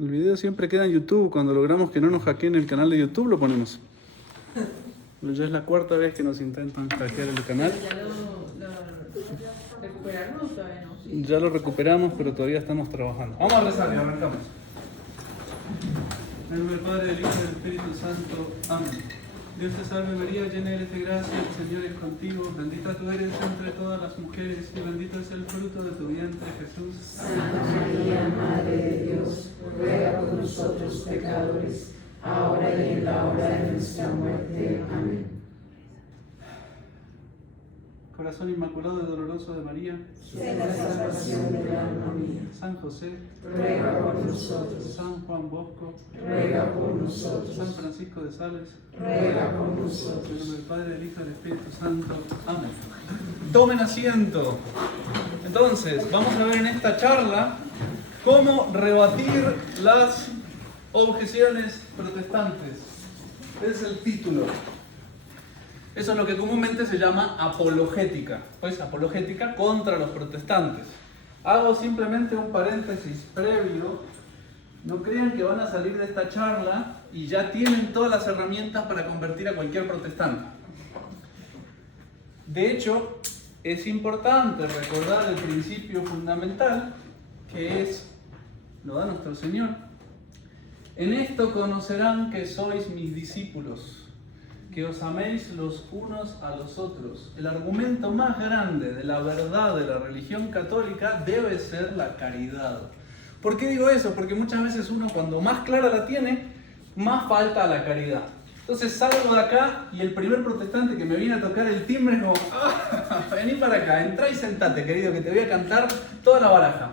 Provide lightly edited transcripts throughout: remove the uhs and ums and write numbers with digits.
El video siempre queda en YouTube. Cuando logramos que no nos hackeen el canal de YouTube, lo ponemos. Pero ya es la cuarta vez que nos intentan hackear el canal. ¿Ya lo recuperaron o todavía no? Sí. Ya lo recuperamos, pero todavía estamos trabajando. Vamos a rezar y arrancamos. En el nombre del Padre, del Hijo y del Espíritu Santo. Amén. Dios te salve María, llena eres de gracia, el Señor es contigo. Bendita tú eres entre todas las mujeres y bendito es el fruto de tu vientre, Jesús. Santa María, Madre de Dios, ruega por nosotros pecadores, ahora y en la hora de nuestra muerte. Amén. Corazón Inmaculado y Doloroso de María, Sé la salvación del alma mía. San José, Ruega por nosotros, San Juan Bosco, ruega por San nosotros, Francisco de Sales, ruega por en el nosotros. nombre del Padre, del Hijo y del Espíritu Santo. Amén. Tomen asiento. Entonces, vamos a ver en esta charla cómo rebatir las objeciones protestantes. Ese es el título. Eso es lo que comúnmente se llama apologética, pues apologética contra los protestantes. Hago simplemente un paréntesis previo. No crean que van a salir de esta charla y ya tienen todas las herramientas para convertir a cualquier protestante. De hecho, es importante recordar el principio fundamental, que es, lo da nuestro Señor. En esto conocerán que sois mis discípulos, que os améis los unos a los otros. El argumento más grande de la verdad de la religión católica debe ser la caridad. ¿Por qué digo eso? Porque muchas veces uno, cuando más clara la tiene, más falta a la caridad. Entonces salgo de acá y el primer protestante que me viene a tocar el timbre es como, vení para acá, entrá y sentate, querido, que te voy a cantar toda la baraja.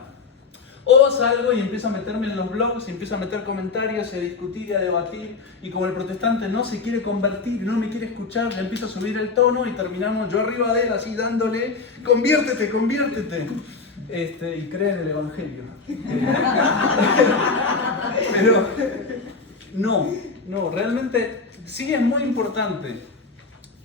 O salgo y empiezo a meterme en los blogs, y empiezo a meter comentarios, y a discutir y a debatir, y como el protestante no se quiere convertir, no me quiere escuchar, le empiezo a subir el tono y terminamos yo arriba de él así dándole, conviértete, conviértete. Y cree en el Evangelio. Pero no, realmente sí es muy importante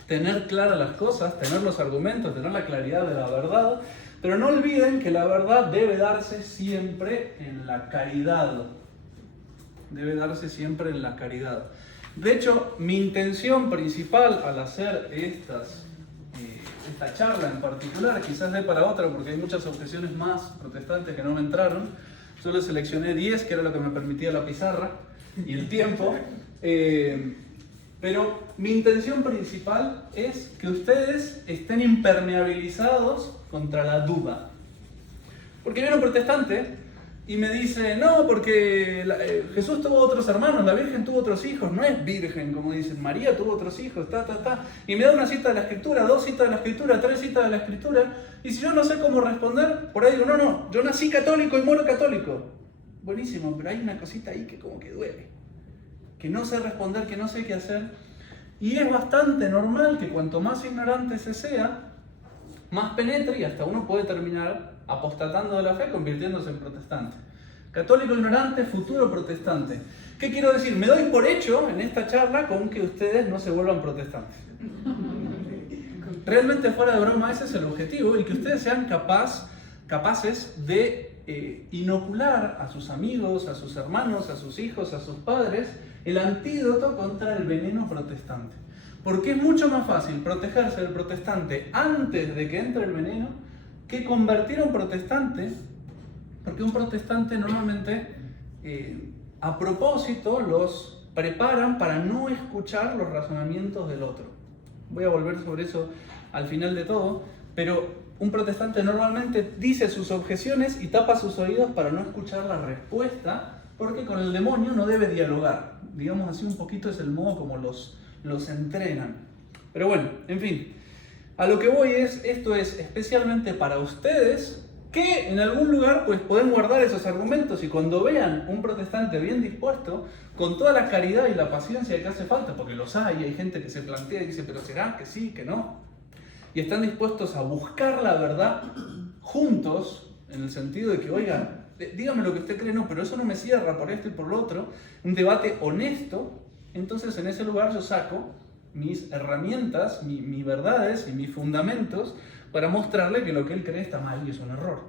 tener claras las cosas, tener los argumentos, tener la claridad de la verdad, pero no olviden que la verdad debe darse siempre en la caridad. Debe darse siempre en la caridad. De hecho, mi intención principal al hacer esta charla en particular, quizás dé para otra porque hay muchas objeciones más protestantes que no me entraron. Solo seleccioné 10, que era lo que me permitía la pizarra y el tiempo. Pero mi intención principal es que ustedes estén impermeabilizados contra la duda. Porque viene un protestante y me dice, no, porque Jesús tuvo otros hermanos, la Virgen tuvo otros hijos, no es virgen, como dicen, María tuvo otros hijos, y me da una cita de la Escritura, 2 citas de la Escritura, 3 citas de la Escritura, y si yo no sé cómo responder, por ahí digo, no, yo nací católico y muero católico. Buenísimo, pero hay una cosita ahí que como que duele, que no sé responder, que no sé qué hacer, y es bastante normal que cuanto más ignorante se sea, más penetre y hasta uno puede terminar apostatando de la fe, convirtiéndose en protestante. Católico ignorante, futuro protestante. ¿Qué quiero decir? Me doy por hecho en esta charla con que ustedes no se vuelvan protestantes. Realmente fuera de broma ese es el objetivo, y que ustedes sean capaces de inocular a sus amigos, a sus hermanos, a sus hijos, a sus padres, el antídoto contra el veneno protestante. Porque es mucho más fácil protegerse del protestante antes de que entre el veneno que convertir a un protestante, porque un protestante normalmente a propósito los preparan para no escuchar los razonamientos del otro. Voy a volver sobre eso al final de todo, pero un protestante normalmente dice sus objeciones y tapa sus oídos para no escuchar la respuesta, porque con el demonio no debe dialogar. Digamos así, un poquito es el modo como los entrenan. Pero bueno, en fin, a lo que voy esto es especialmente para ustedes que en algún lugar pues pueden guardar esos argumentos, y cuando vean un protestante bien dispuesto, con toda la caridad y la paciencia que hace falta, porque los hay gente que se plantea y dice, pero ¿será que sí, que no? Y están dispuestos a buscar la verdad juntos, en el sentido de que, oiga, dígame lo que usted cree, no, pero eso no me cierra por esto y por lo otro, un debate honesto. Entonces en ese lugar yo saco mis herramientas, mis verdades y mis fundamentos para mostrarle que lo que él cree está mal y es un error.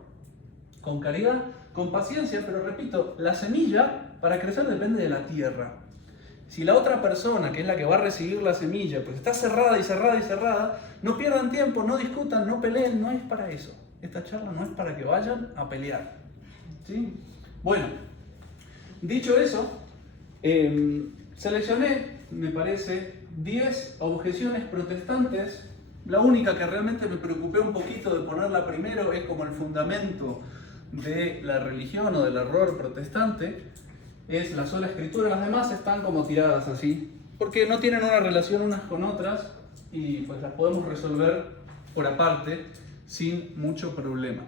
Con caridad, con paciencia, pero repito, la semilla Para crecer depende de la tierra. Si la otra persona, que es la que va a recibir la semilla, pues está cerrada y cerrada y cerrada, no pierdan tiempo, no discutan, no peleen, no es para eso. Esta charla no es para que vayan a pelear. ¿Sí? Bueno, dicho eso, seleccioné, me parece, 10 objeciones protestantes. La única que realmente me preocupé un poquito de ponerla primero es como el fundamento de la religión o del error protestante, es la sola escritura. Las demás están como tiradas así, porque no tienen una relación unas con otras y pues las podemos resolver por aparte sin mucho problema.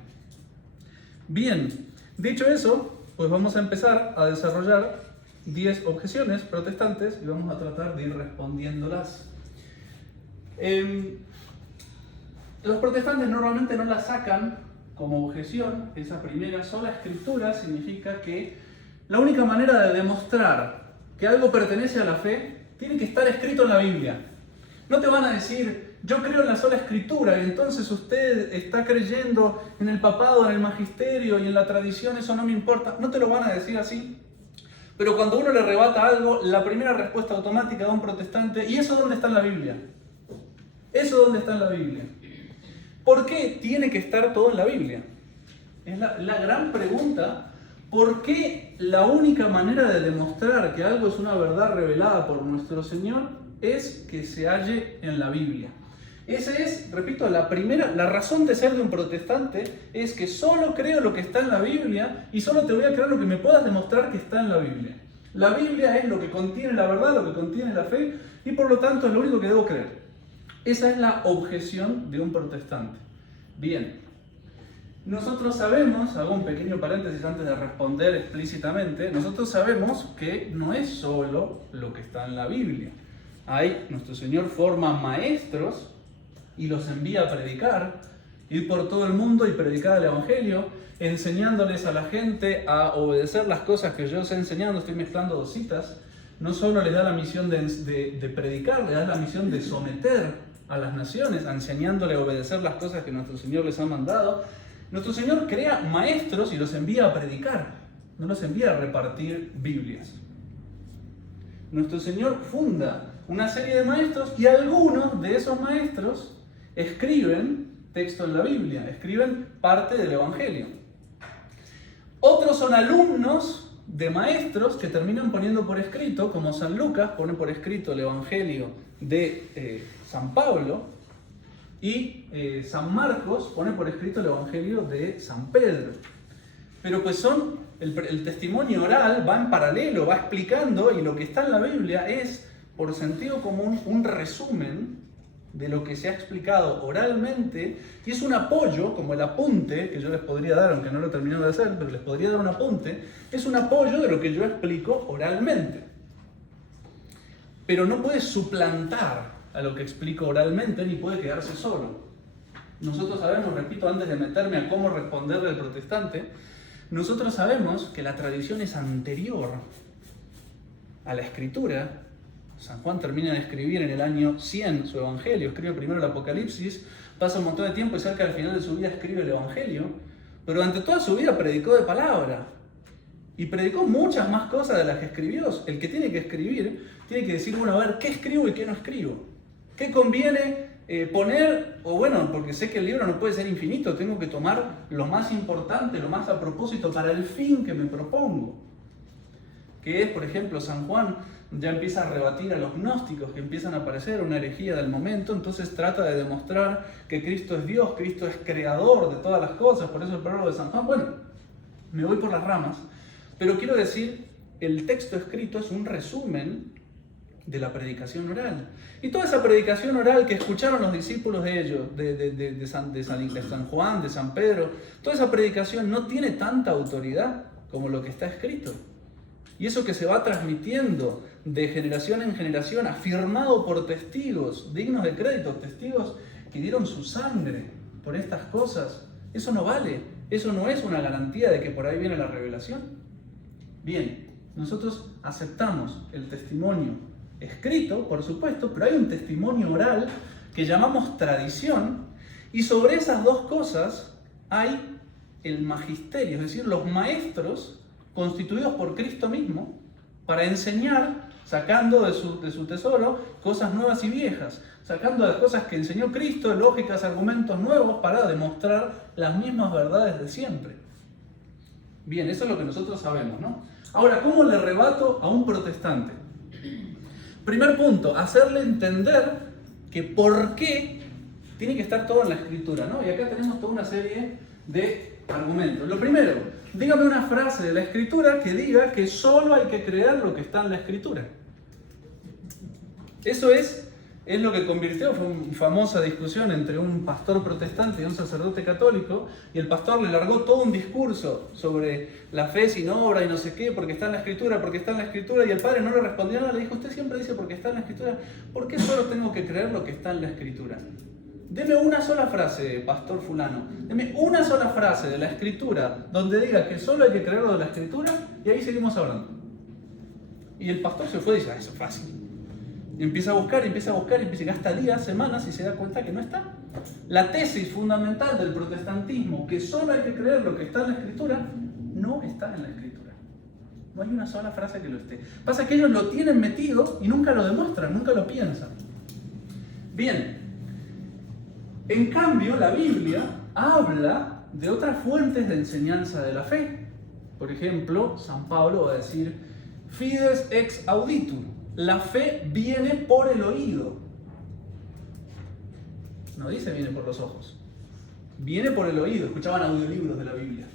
Bien, dicho eso, pues vamos a empezar a desarrollar 10 objeciones protestantes y vamos a tratar de ir respondiéndolas. Los protestantes normalmente no la sacan como objeción. Esa primera sola escritura significa que la única manera de demostrar que algo pertenece a la fe tiene que estar escrito en la Biblia. No te van a decir, yo creo en la sola escritura y entonces usted está creyendo en el papado, en el magisterio y en la tradición, eso no me importa. No te lo van a decir así. Pero cuando uno le arrebata algo, la primera respuesta automática de un protestante, ¿y eso dónde está en la Biblia? ¿Eso dónde está en la Biblia? ¿Por qué tiene que estar todo en la Biblia? Es la gran pregunta. ¿Por qué la única manera de demostrar que algo es una verdad revelada por nuestro Señor es que se halle en la Biblia? Esa es, repito, la razón de ser de un protestante es que solo creo lo que está en la Biblia y solo te voy a creer lo que me puedas demostrar que está en la Biblia. La Biblia es lo que contiene la verdad, lo que contiene la fe y por lo tanto es lo único que debo creer. Esa es la objeción de un protestante. Bien, nosotros sabemos, hago un pequeño paréntesis antes de responder explícitamente, nosotros sabemos que no es solo lo que está en la Biblia. Nuestro Señor forma maestros y los envía a predicar, ir por todo el mundo y predicar el Evangelio, enseñándoles a la gente a obedecer las cosas que yo os he enseñado. Estoy mezclando dos citas. No solo les da la misión de predicar, les da la misión de someter a las naciones, enseñándole a obedecer las cosas que nuestro Señor les ha mandado. Nuestro Señor crea maestros y los envía a predicar, no los envía a repartir Biblias. Nuestro Señor funda una serie de maestros y algunos de esos maestros escriben texto en la Biblia, escriben parte del Evangelio. Otros son alumnos de maestros que terminan poniendo por escrito, como San Lucas pone por escrito el Evangelio de San Pablo, y San Marcos pone por escrito el Evangelio de San Pedro. Pero pues el testimonio oral va en paralelo, va explicando, y lo que está en la Biblia es, por sentido común, un resumen de lo que se ha explicado oralmente, y es un apoyo, como el apunte que yo les podría dar, aunque no lo he terminado de hacer, pero les podría dar un apunte, es un apoyo de lo que yo explico oralmente. Pero no puede suplantar a lo que explico oralmente, ni puede quedarse solo. Nosotros sabemos, repito, antes de meterme a cómo responderle al protestante, nosotros sabemos que la tradición es anterior a la Escritura. San Juan termina de escribir en el año 100 su Evangelio, escribe primero el Apocalipsis, pasa un montón de tiempo y cerca del final de su vida escribe el Evangelio, pero durante toda su vida predicó de palabra y predicó muchas más cosas de las que escribió. El que tiene que escribir tiene que decir, bueno, a ver, ¿qué escribo y qué no escribo? ¿Qué conviene poner? O bueno, porque sé que el libro no puede ser infinito, tengo que tomar lo más importante, lo más a propósito para el fin que me propongo. Que es, por ejemplo, San Juan ya empieza a rebatir a los gnósticos que empiezan a aparecer, una herejía del momento, entonces trata de demostrar que Cristo es Dios, Cristo es creador de todas las cosas, por eso el prólogo de San Juan. Bueno, me voy por las ramas, pero quiero decir, el texto escrito es un resumen de la predicación oral. Y toda esa predicación oral que escucharon los discípulos de ellos, de San Juan, de San Pedro, toda esa predicación no tiene tanta autoridad como lo que está escrito. Y eso que se va transmitiendo de generación en generación, afirmado por testigos dignos de crédito, testigos que dieron su sangre por estas cosas, eso no vale, eso no es una garantía de que por ahí viene la revelación. Bien, nosotros aceptamos el testimonio escrito, por supuesto, pero hay un testimonio oral que llamamos tradición, y sobre esas dos cosas hay el magisterio, es decir, los maestros constituidos por Cristo mismo para enseñar, sacando de su tesoro cosas nuevas y viejas, sacando las cosas que enseñó Cristo, lógicas, argumentos nuevos para demostrar las mismas verdades de siempre. Bien, eso es lo que nosotros sabemos, ¿no? Ahora, ¿cómo le rebato a un protestante? Primer punto, hacerle entender que por qué tiene que estar todo en la Escritura, ¿no? Y acá tenemos toda una serie de argumentos. Lo primero, dígame una frase de la Escritura que diga que solo hay que creer lo que está en la Escritura. Eso es lo que convirtió, fue una famosa discusión entre un pastor protestante y un sacerdote católico, y el pastor le largó todo un discurso sobre la fe sin obra y no sé qué, porque está en la Escritura, porque está en la Escritura, y el padre no le respondió nada, le dijo, usted siempre dice porque está en la Escritura, ¿por qué solo tengo que creer lo que está en la Escritura? Deme una sola frase, pastor fulano, deme una sola frase de la Escritura donde diga que solo hay que creer lo de la Escritura, y ahí seguimos hablando. Y el pastor se fue y dice, eso es fácil. Y empieza a buscar, y gasta días, semanas y se da cuenta que no está. La tesis fundamental del protestantismo, que solo hay que creer lo que está en la Escritura, no está en la Escritura. No hay una sola frase que lo esté. Pasa que ellos lo tienen metido y nunca lo demuestran, nunca lo piensan. Bien, en cambio la Biblia habla de otras fuentes de enseñanza de la fe. Por ejemplo, San Pablo va a decir, fides ex auditur. La fe viene por el oído. No dice viene por los ojos. Viene por el oído. Escuchaban audiolibros de la Biblia.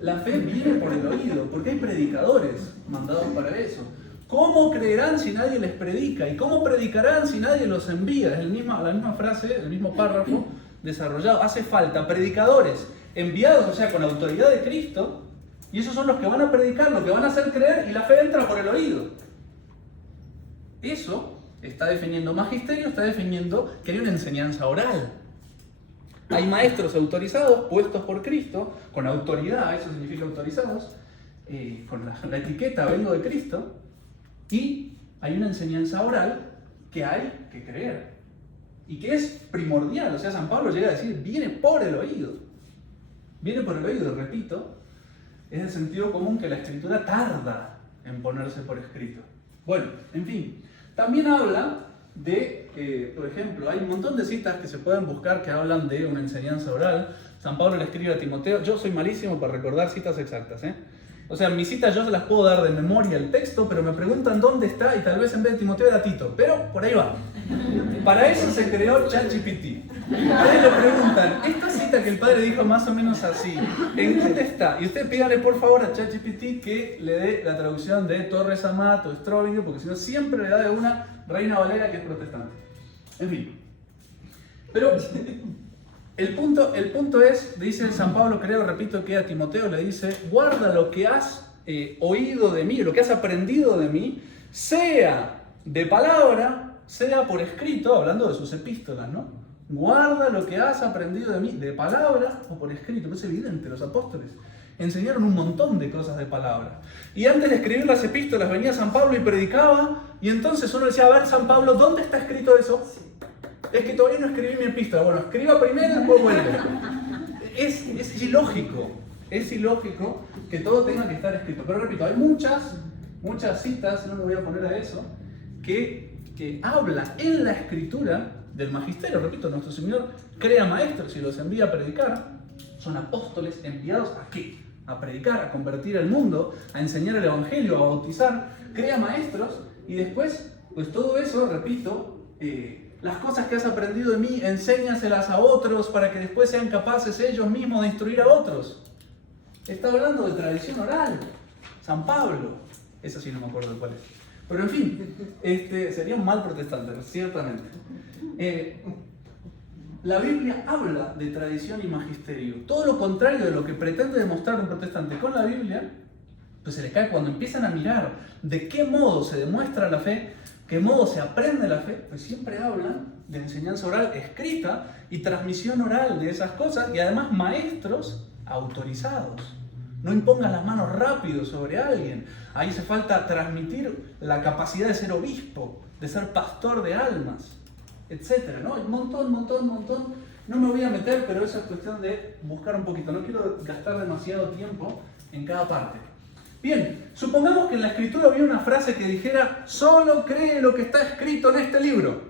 La fe viene por el oído, porque hay predicadores mandados para eso. ¿Cómo creerán si nadie les predica? ¿Y cómo predicarán si nadie los envía? Es la misma frase, el mismo párrafo desarrollado. Hace falta predicadores enviados, o sea, con autoridad de Cristo, y esos son los que van a predicar, los que van a hacer creer, y la fe entra por el oído. Eso está definiendo magisterio, está definiendo que hay una enseñanza oral. Hay maestros autorizados, puestos por Cristo, con autoridad, eso significa autorizados, con la etiqueta vengo de Cristo, y hay una enseñanza oral que hay que creer. Y que es primordial, o sea, San Pablo llega a decir, viene por el oído. Viene por el oído, repito, es de sentido común que la Escritura tarda en ponerse por escrito. Bueno, en fin. También habla de, por ejemplo, hay un montón de citas que se pueden buscar que hablan de una enseñanza oral. San Pablo le escribe a Timoteo, yo soy malísimo para recordar citas exactas, O sea, mis citas yo se las puedo dar de memoria el texto, pero me preguntan dónde está y tal vez en vez de Timoteo era Tito, pero por ahí va. Para eso se creó ChatGPT. Ustedes le preguntan, esta cita que el padre dijo más o menos así, ¿en dónde está? Y usted pídale por favor a ChatGPT que le dé la traducción de Torres Amat o Strobing, porque si no siempre le da de una Reina Valera que es protestante. En fin. Pero el punto es, dice San Pablo, creo, repito, que a Timoteo le dice, guarda lo que has oído de mí, lo que has aprendido de mí, sea de palabra, sea por escrito, hablando de sus epístolas, ¿no? Guarda lo que has aprendido de mí, de palabra o por escrito. Pero es evidente, los apóstoles enseñaron un montón de cosas de palabra. Y antes de escribir las epístolas venía San Pablo y predicaba, y entonces uno decía, a ver, San Pablo, ¿dónde está escrito eso? Es que todavía no escribí mi epístola. Bueno, escriba primero y después vuelve. Es ilógico que todo tenga que estar escrito. Pero repito, hay muchas citas, no me voy a poner a eso, que habla en la Escritura del magisterio. Repito, nuestro Señor crea maestros y los envía a predicar. Son apóstoles enviados ¿a qué? A predicar, a convertir el mundo, a enseñar el Evangelio, a bautizar. Crea maestros y después, pues todo eso, repito, las cosas que has aprendido de mí, enséñaselas a otros para que después sean capaces ellos mismos de instruir a otros. Está hablando de tradición oral. San Pablo, eso sí no me acuerdo de cuál es. Pero en fin, sería un mal protestante, ciertamente. La Biblia habla de tradición y magisterio. Todo lo contrario de lo que pretende demostrar un protestante con la Biblia, pues se le cae cuando empiezan a mirar de qué modo se demuestra la fe, qué modo se aprende la fe, pues siempre hablan de enseñanza oral escrita y transmisión oral de esas cosas, y además maestros autorizados. No impongas las manos rápido sobre alguien. Ahí hace falta transmitir la capacidad de ser obispo, de ser pastor de almas, etc. ¿no? Hay un montón. No me voy a meter, pero eso es cuestión de buscar un poquito. No quiero gastar demasiado tiempo en cada parte. Bien, supongamos que en la escritura había una frase que dijera, solo cree lo que está escrito en este libro.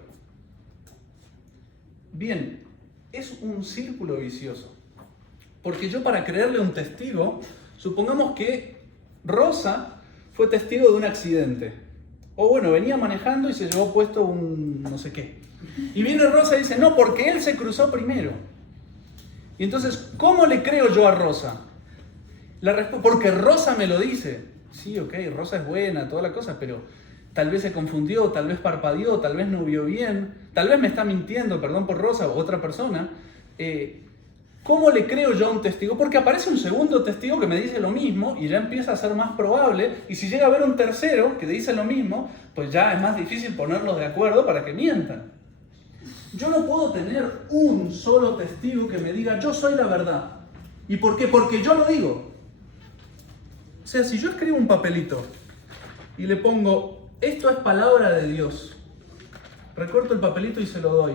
Bien, es un círculo vicioso. Porque yo, para creerle a un testigo, supongamos que Rosa fue testigo de un accidente. O bueno, venía manejando y se llevó puesto un no sé qué. Y viene Rosa y dice, no, porque él se cruzó primero. Y entonces, ¿cómo le creo yo a Rosa? Porque Rosa me lo dice. Sí, ok, Rosa es buena, toda la cosa, pero tal vez se confundió, tal vez parpadeó, tal vez no vio bien, tal vez me está mintiendo, perdón por Rosa, o otra persona. ¿Cómo le creo yo a un testigo? Porque aparece un segundo testigo que me dice lo mismo y ya empieza a ser más probable. Y si llega a haber un tercero que dice lo mismo, pues ya es más difícil ponerlos de acuerdo para que mientan. Yo no puedo tener un solo testigo que me diga, yo soy la verdad. ¿Y por qué? Porque yo lo digo. O sea, si yo escribo un papelito y le pongo, esto es palabra de Dios, recorto el papelito y se lo doy.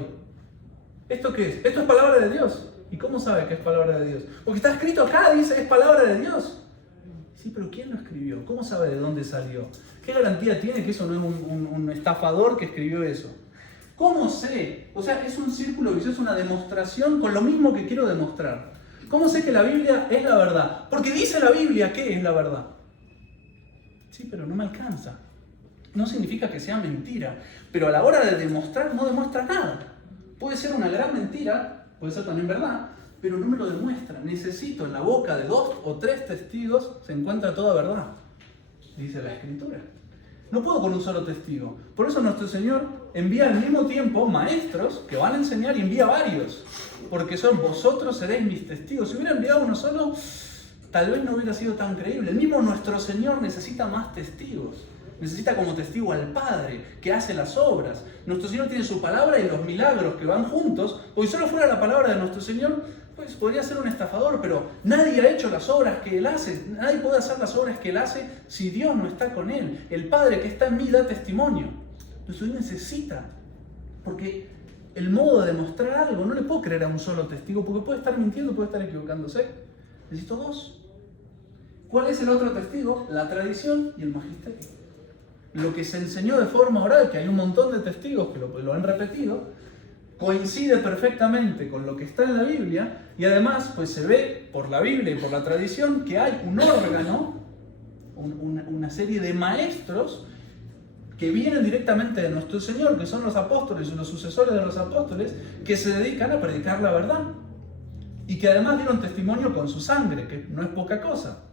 ¿Esto qué es? Esto es palabra de Dios. ¿Y cómo sabe que es palabra de Dios? Porque está escrito acá, dice, es palabra de Dios. Sí, pero ¿quién lo escribió? ¿Cómo sabe de dónde salió? ¿Qué garantía tiene que eso no es un estafador que escribió eso? ¿Cómo sé? O sea, es un círculo vicioso, es una demostración con lo mismo que quiero demostrar. ¿Cómo sé que la Biblia es la verdad? Porque dice la Biblia que es la verdad. Sí, pero no me alcanza. No significa que sea mentira. Pero a la hora de demostrar, no demuestra nada. Puede ser una gran mentira, puede ser también verdad, pero no me lo demuestra. Necesito en la boca de 2 o 3 testigos se encuentra toda verdad, dice la Escritura. No puedo con un solo testigo. Por eso nuestro Señor envía al mismo tiempo maestros que van a enseñar y envía varios. Porque son, vosotros seréis mis testigos. Si hubiera enviado uno solo, tal vez no hubiera sido tan creíble. El mismo nuestro Señor necesita más testigos. Necesita como testigo al Padre, que hace las obras. Nuestro Señor tiene su palabra y los milagros que van juntos. Porque si solo fuera la palabra de nuestro Señor, pues podría ser un estafador, pero nadie ha hecho las obras que Él hace. Nadie puede hacer las obras que Él hace si Dios no está con Él. El Padre que está en mí da testimonio. Nuestro Señor necesita, porque el modo de demostrar algo, no le puedo creer a un solo testigo, porque puede estar mintiendo, puede estar equivocándose. Necesito 2. ¿Cuál es el otro testigo? La tradición y el magisterio. Lo que se enseñó de forma oral, que hay un montón de testigos que lo han repetido, coincide perfectamente con lo que está en la Biblia, y además pues se ve por la Biblia y por la tradición que hay un órgano, una serie de maestros que vienen directamente de nuestro Señor, que son los apóstoles y los sucesores de los apóstoles, que se dedican a predicar la verdad y que además dieron testimonio con su sangre, que no es poca cosa.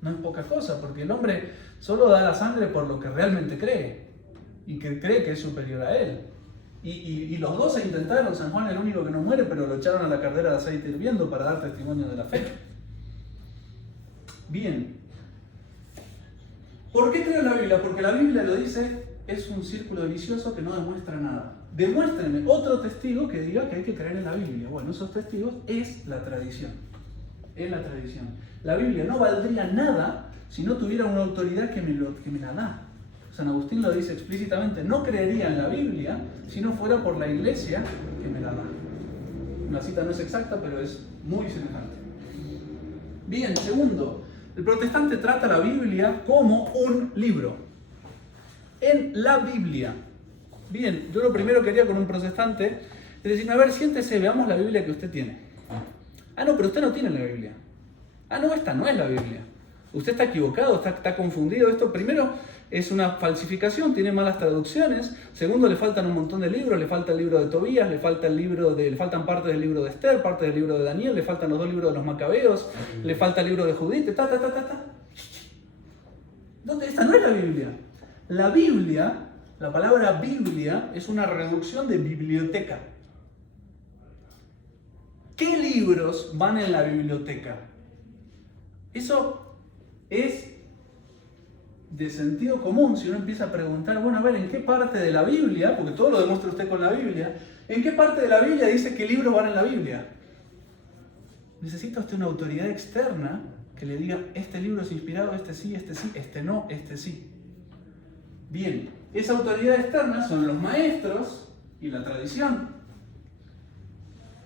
No es poca cosa, porque el hombre solo da la sangre por lo que realmente cree y que cree que es superior a él. Y los 12 intentaron, San Juan es el único que no muere, pero lo echaron a la caldera de aceite hirviendo para dar testimonio de la fe. Bien. ¿Por qué creo en la Biblia? Porque la Biblia lo dice, es un círculo vicioso que no demuestra nada. Demuéstrenme otro testigo que diga que hay que creer en la Biblia. Bueno, esos testigos es la tradición. Es la tradición. La Biblia no valdría nada si no tuviera una autoridad que me la da. San Agustín lo dice explícitamente, no creería en la Biblia si no fuera por la iglesia que me la da. La cita no es exacta, pero es muy semejante. Bien, segundo, el protestante trata la Biblia como un libro. En la Biblia. Bien, yo lo primero que haría con un protestante es decir, a ver, siéntese, veamos la Biblia que usted tiene. Ah, no, pero usted no tiene la Biblia. Ah, no, esta no es la Biblia. Usted está equivocado, está confundido. Esto primero es una falsificación, tiene malas traducciones. Segundo, le faltan un montón de libros, le falta el libro de Tobías, le faltan partes del libro de Esther, partes del libro de Daniel, le faltan los 2 libros de los Macabeos, le falta el libro de Judith, ¿Dónde? Esta no es la Biblia. La Biblia, la palabra Biblia, es una reducción de biblioteca. ¿Qué libros van en la biblioteca? Eso es de sentido común si uno empieza a preguntar, bueno, a ver, ¿en qué parte de la Biblia, porque todo lo demuestra usted con la Biblia, ¿en qué parte de la Biblia dice qué libros van en la Biblia? Necesita usted una autoridad externa que le diga, este libro es inspirado, este sí, este no, este sí. Bien, esa autoridad externa son los maestros y la tradición.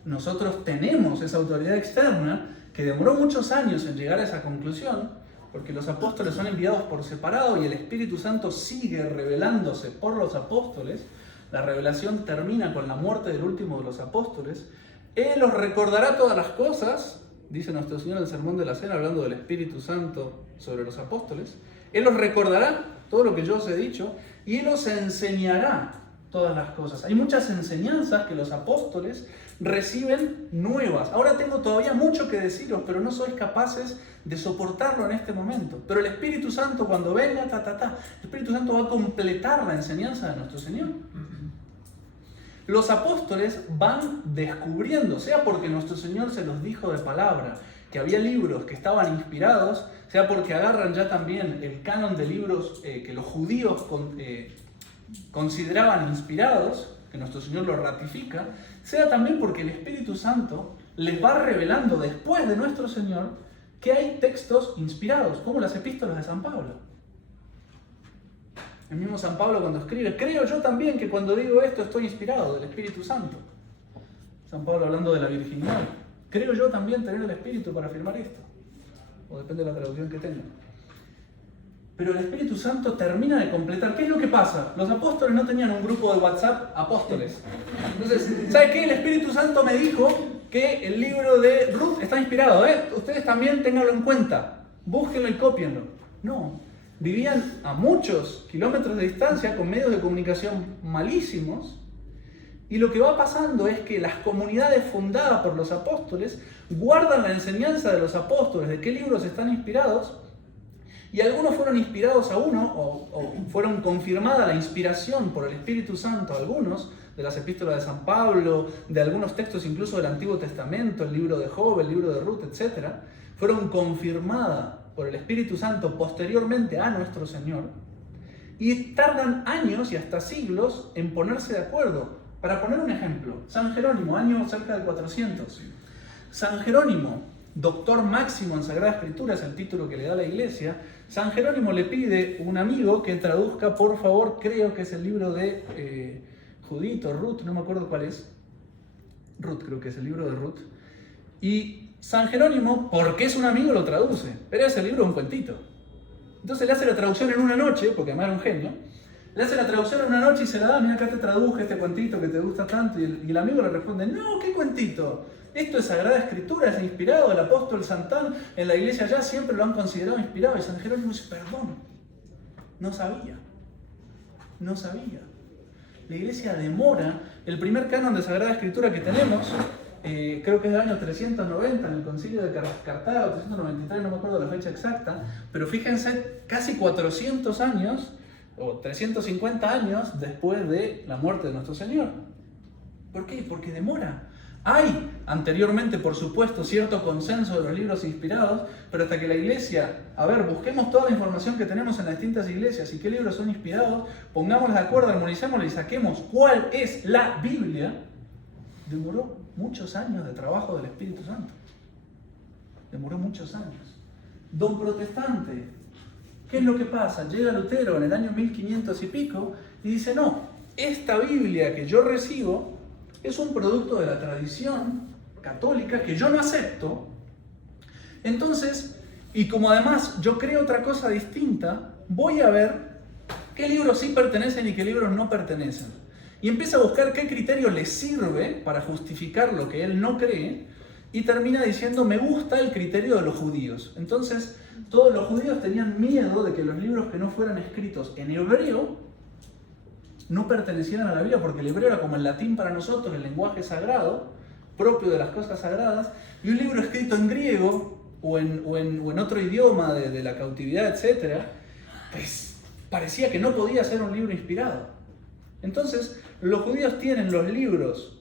Nosotros tenemos esa autoridad externa que demoró muchos años en llegar a esa conclusión, porque los apóstoles son enviados por separado y el Espíritu Santo sigue revelándose por los apóstoles. La revelación termina con la muerte del último de los apóstoles. Él os recordará todas las cosas, dice nuestro Señor en el Sermón de la Cena, hablando del Espíritu Santo sobre los apóstoles. Él os recordará todo lo que yo os he dicho y Él os enseñará todas las cosas. Hay muchas enseñanzas que los apóstoles reciben nuevas. Ahora tengo todavía mucho que deciros, pero no sois capaces de soportarlo en este momento. Pero el Espíritu Santo, cuando venga, el Espíritu Santo va a completar la enseñanza de nuestro Señor. Los apóstoles van descubriendo, sea porque nuestro Señor se los dijo de palabra, que había libros que estaban inspirados, sea porque agarran ya también el canon de libros que los judíos consideraban inspirados, que nuestro Señor lo ratifica, sea también porque el Espíritu Santo les va revelando después de nuestro Señor que hay textos inspirados, como las epístolas de San Pablo. El mismo San Pablo cuando escribe, creo yo también que cuando digo esto estoy inspirado del Espíritu Santo. San Pablo hablando de la virginidad. Creo yo también tener el Espíritu para afirmar esto. O depende de la traducción que tenga. Pero el Espíritu Santo termina de completar. ¿Qué es lo que pasa? Los apóstoles no tenían un grupo de WhatsApp apóstoles. Entonces, ¿sabe qué? El Espíritu Santo me dijo que el libro de Ruth está inspirado. Ustedes también ténganlo en cuenta. Búsquenlo y cópienlo. No. Vivían a muchos kilómetros de distancia con medios de comunicación malísimos. Y lo que va pasando es que las comunidades fundadas por los apóstoles guardan la enseñanza de los apóstoles, de qué libros están inspirados, y algunos fueron inspirados a uno, o fueron confirmada la inspiración por el Espíritu Santo a algunos, de las epístolas de San Pablo, de algunos textos incluso del Antiguo Testamento, el libro de Job, el libro de Ruth, etc., fueron confirmadas por el Espíritu Santo posteriormente a nuestro Señor, y tardan años y hasta siglos en ponerse de acuerdo. Para poner un ejemplo, San Jerónimo, año cerca del 400. San Jerónimo, doctor máximo en Sagrada Escritura, es el título que le da la Iglesia. San Jerónimo le pide a un amigo que traduzca, por favor, creo que es el libro de Judith o Ruth, no me acuerdo cuál es. Ruth, creo que es el libro de Ruth. Y San Jerónimo, porque es un amigo, lo traduce. Pero ese libro es un cuentito. Entonces le hace la traducción en una noche, porque además era un genio. Le hace la traducción en una noche y se la da, mira, acá te traduje este cuentito que te gusta tanto. Y el amigo le responde, no, ¿qué cuentito? Esto es Sagrada Escritura, es inspirado, el apóstol Santán en la iglesia ya siempre lo han considerado inspirado. Y San Jerónimo dice, perdón, no sabía. La iglesia demora, el primer canon de Sagrada Escritura que tenemos, creo que es del año 390, en el concilio de Cartago, 393, no me acuerdo la fecha exacta, pero fíjense, casi 400 años, o 350 años después de la muerte de nuestro Señor. ¿Por qué? Porque demora. Hay anteriormente, por supuesto, cierto consenso de los libros inspirados, pero hasta que la iglesia, busquemos toda la información que tenemos en las distintas iglesias y qué libros son inspirados, pongámoslos de acuerdo, armonicémoslos y saquemos cuál es la Biblia, demoró muchos años de trabajo del Espíritu Santo. Demoró muchos años. Don Protestante, ¿qué es lo que pasa? Llega Lutero en el año 1500 y pico y dice, no, esta Biblia que yo recibo es un producto de la tradición católica que yo no acepto. Entonces, y como además yo creo otra cosa distinta, voy a ver qué libros sí pertenecen y qué libros no pertenecen. Y empieza a buscar qué criterio le sirve para justificar lo que él no cree y termina diciendo, me gusta el criterio de los judíos. Entonces, todos los judíos tenían miedo de que los libros que no fueran escritos en hebreo no pertenecieran a la Biblia, porque el hebreo era como el latín para nosotros, el lenguaje sagrado, propio de las cosas sagradas, y un libro escrito en griego o en otro idioma de la cautividad, etc., pues parecía que no podía ser un libro inspirado. Entonces, los judíos tienen los libros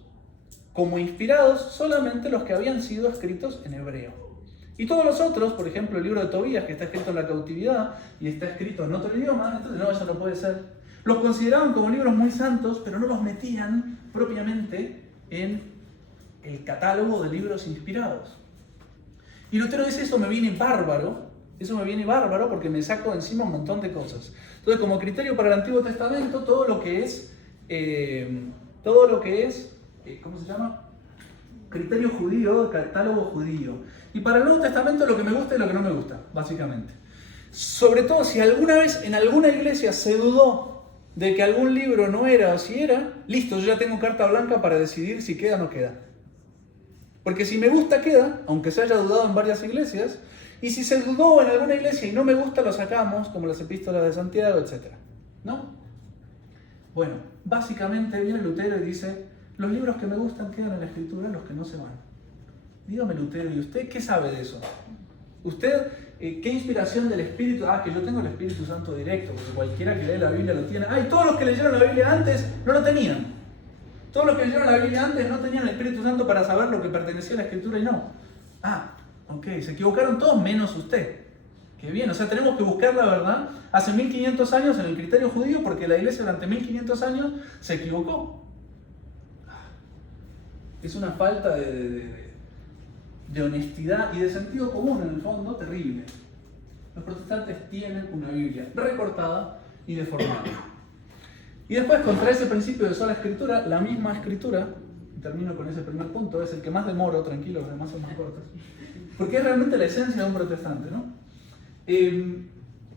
como inspirados solamente los que habían sido escritos en hebreo. Y todos los otros, por ejemplo, el libro de Tobías, que está escrito en la cautividad y está escrito en otro idioma, entonces no, eso no puede ser. Los consideraban como libros muy santos, pero no los metían propiamente en el catálogo de libros inspirados. Y Lutero dice, eso me viene bárbaro porque me saco encima un montón de cosas. Entonces, como criterio para el Antiguo Testamento, todo lo que es, ¿cómo se llama? Criterio judío, catálogo judío. Y para el Nuevo Testamento lo que me gusta y lo que no me gusta, básicamente. Sobre todo si alguna vez en alguna iglesia se dudó de que algún libro no era o si era, listo, yo ya tengo carta blanca para decidir si queda o no queda. Porque si me gusta queda, aunque se haya dudado en varias iglesias, y si se dudó en alguna iglesia y no me gusta lo sacamos, como las epístolas de Santiago, etc. ¿No? Bueno, básicamente viene Lutero y dice, los libros que me gustan quedan en la Escritura, los que no se van. Dígame Lutero, ¿y usted qué sabe de eso? ¿Usted qué inspiración del Espíritu? Que yo tengo el Espíritu Santo directo, porque cualquiera que lee la Biblia lo tiene. Y todos los que leyeron la Biblia antes no lo tenían. Todos los que leyeron la Biblia antes no tenían el Espíritu Santo para saber lo que pertenecía a la Escritura y no. Ok, se equivocaron todos menos usted. Qué bien, o sea, tenemos que buscar la verdad hace 1500 años en el criterio judío porque la iglesia durante 1500 años se equivocó. Es una falta de honestidad y de sentido común en el fondo terrible. Los protestantes tienen una Biblia recortada y deformada. Y después, contra ese principio de sola escritura, la misma escritura, y termino con ese primer punto, es el que más demoro, tranquilo, los demás son más cortos, porque es realmente la esencia de un protestante, ¿no?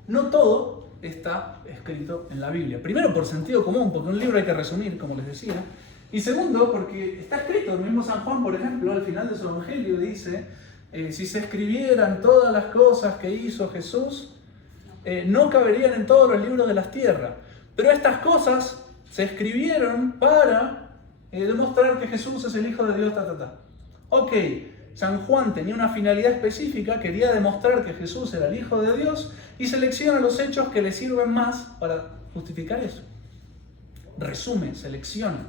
No todo está escrito en la Biblia. Primero, por sentido común, porque un libro hay que resumir, como les decía. Y segundo, porque está escrito, el mismo San Juan, por ejemplo, al final de su evangelio dice, si se escribieran todas las cosas que hizo Jesús, no caberían en todos los libros de las tierras. Pero estas cosas se escribieron para demostrar que Jesús es el Hijo de Dios, Ok, San Juan tenía una finalidad específica, quería demostrar que Jesús era el Hijo de Dios y selecciona los hechos que le sirven más para justificar eso. Resume, selecciona.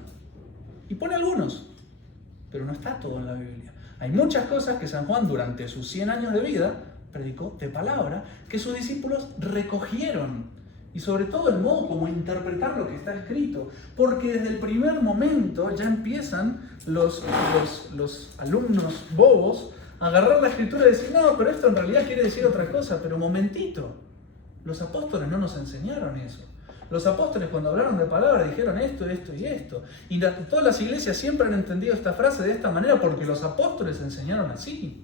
Y pone algunos, pero no está todo en la Biblia. Hay muchas cosas que San Juan durante sus 100 años de vida predicó de palabra, que sus discípulos recogieron. Y sobre todo el modo como interpretar lo que está escrito. Porque desde el primer momento ya empiezan los alumnos bobos a agarrar la escritura y decir, no, pero esto en realidad quiere decir otra cosa. Pero momentito, los apóstoles no nos enseñaron eso. Los apóstoles cuando hablaron de palabra dijeron esto, esto y esto. Y todas las iglesias siempre han entendido esta frase de esta manera porque los apóstoles enseñaron así.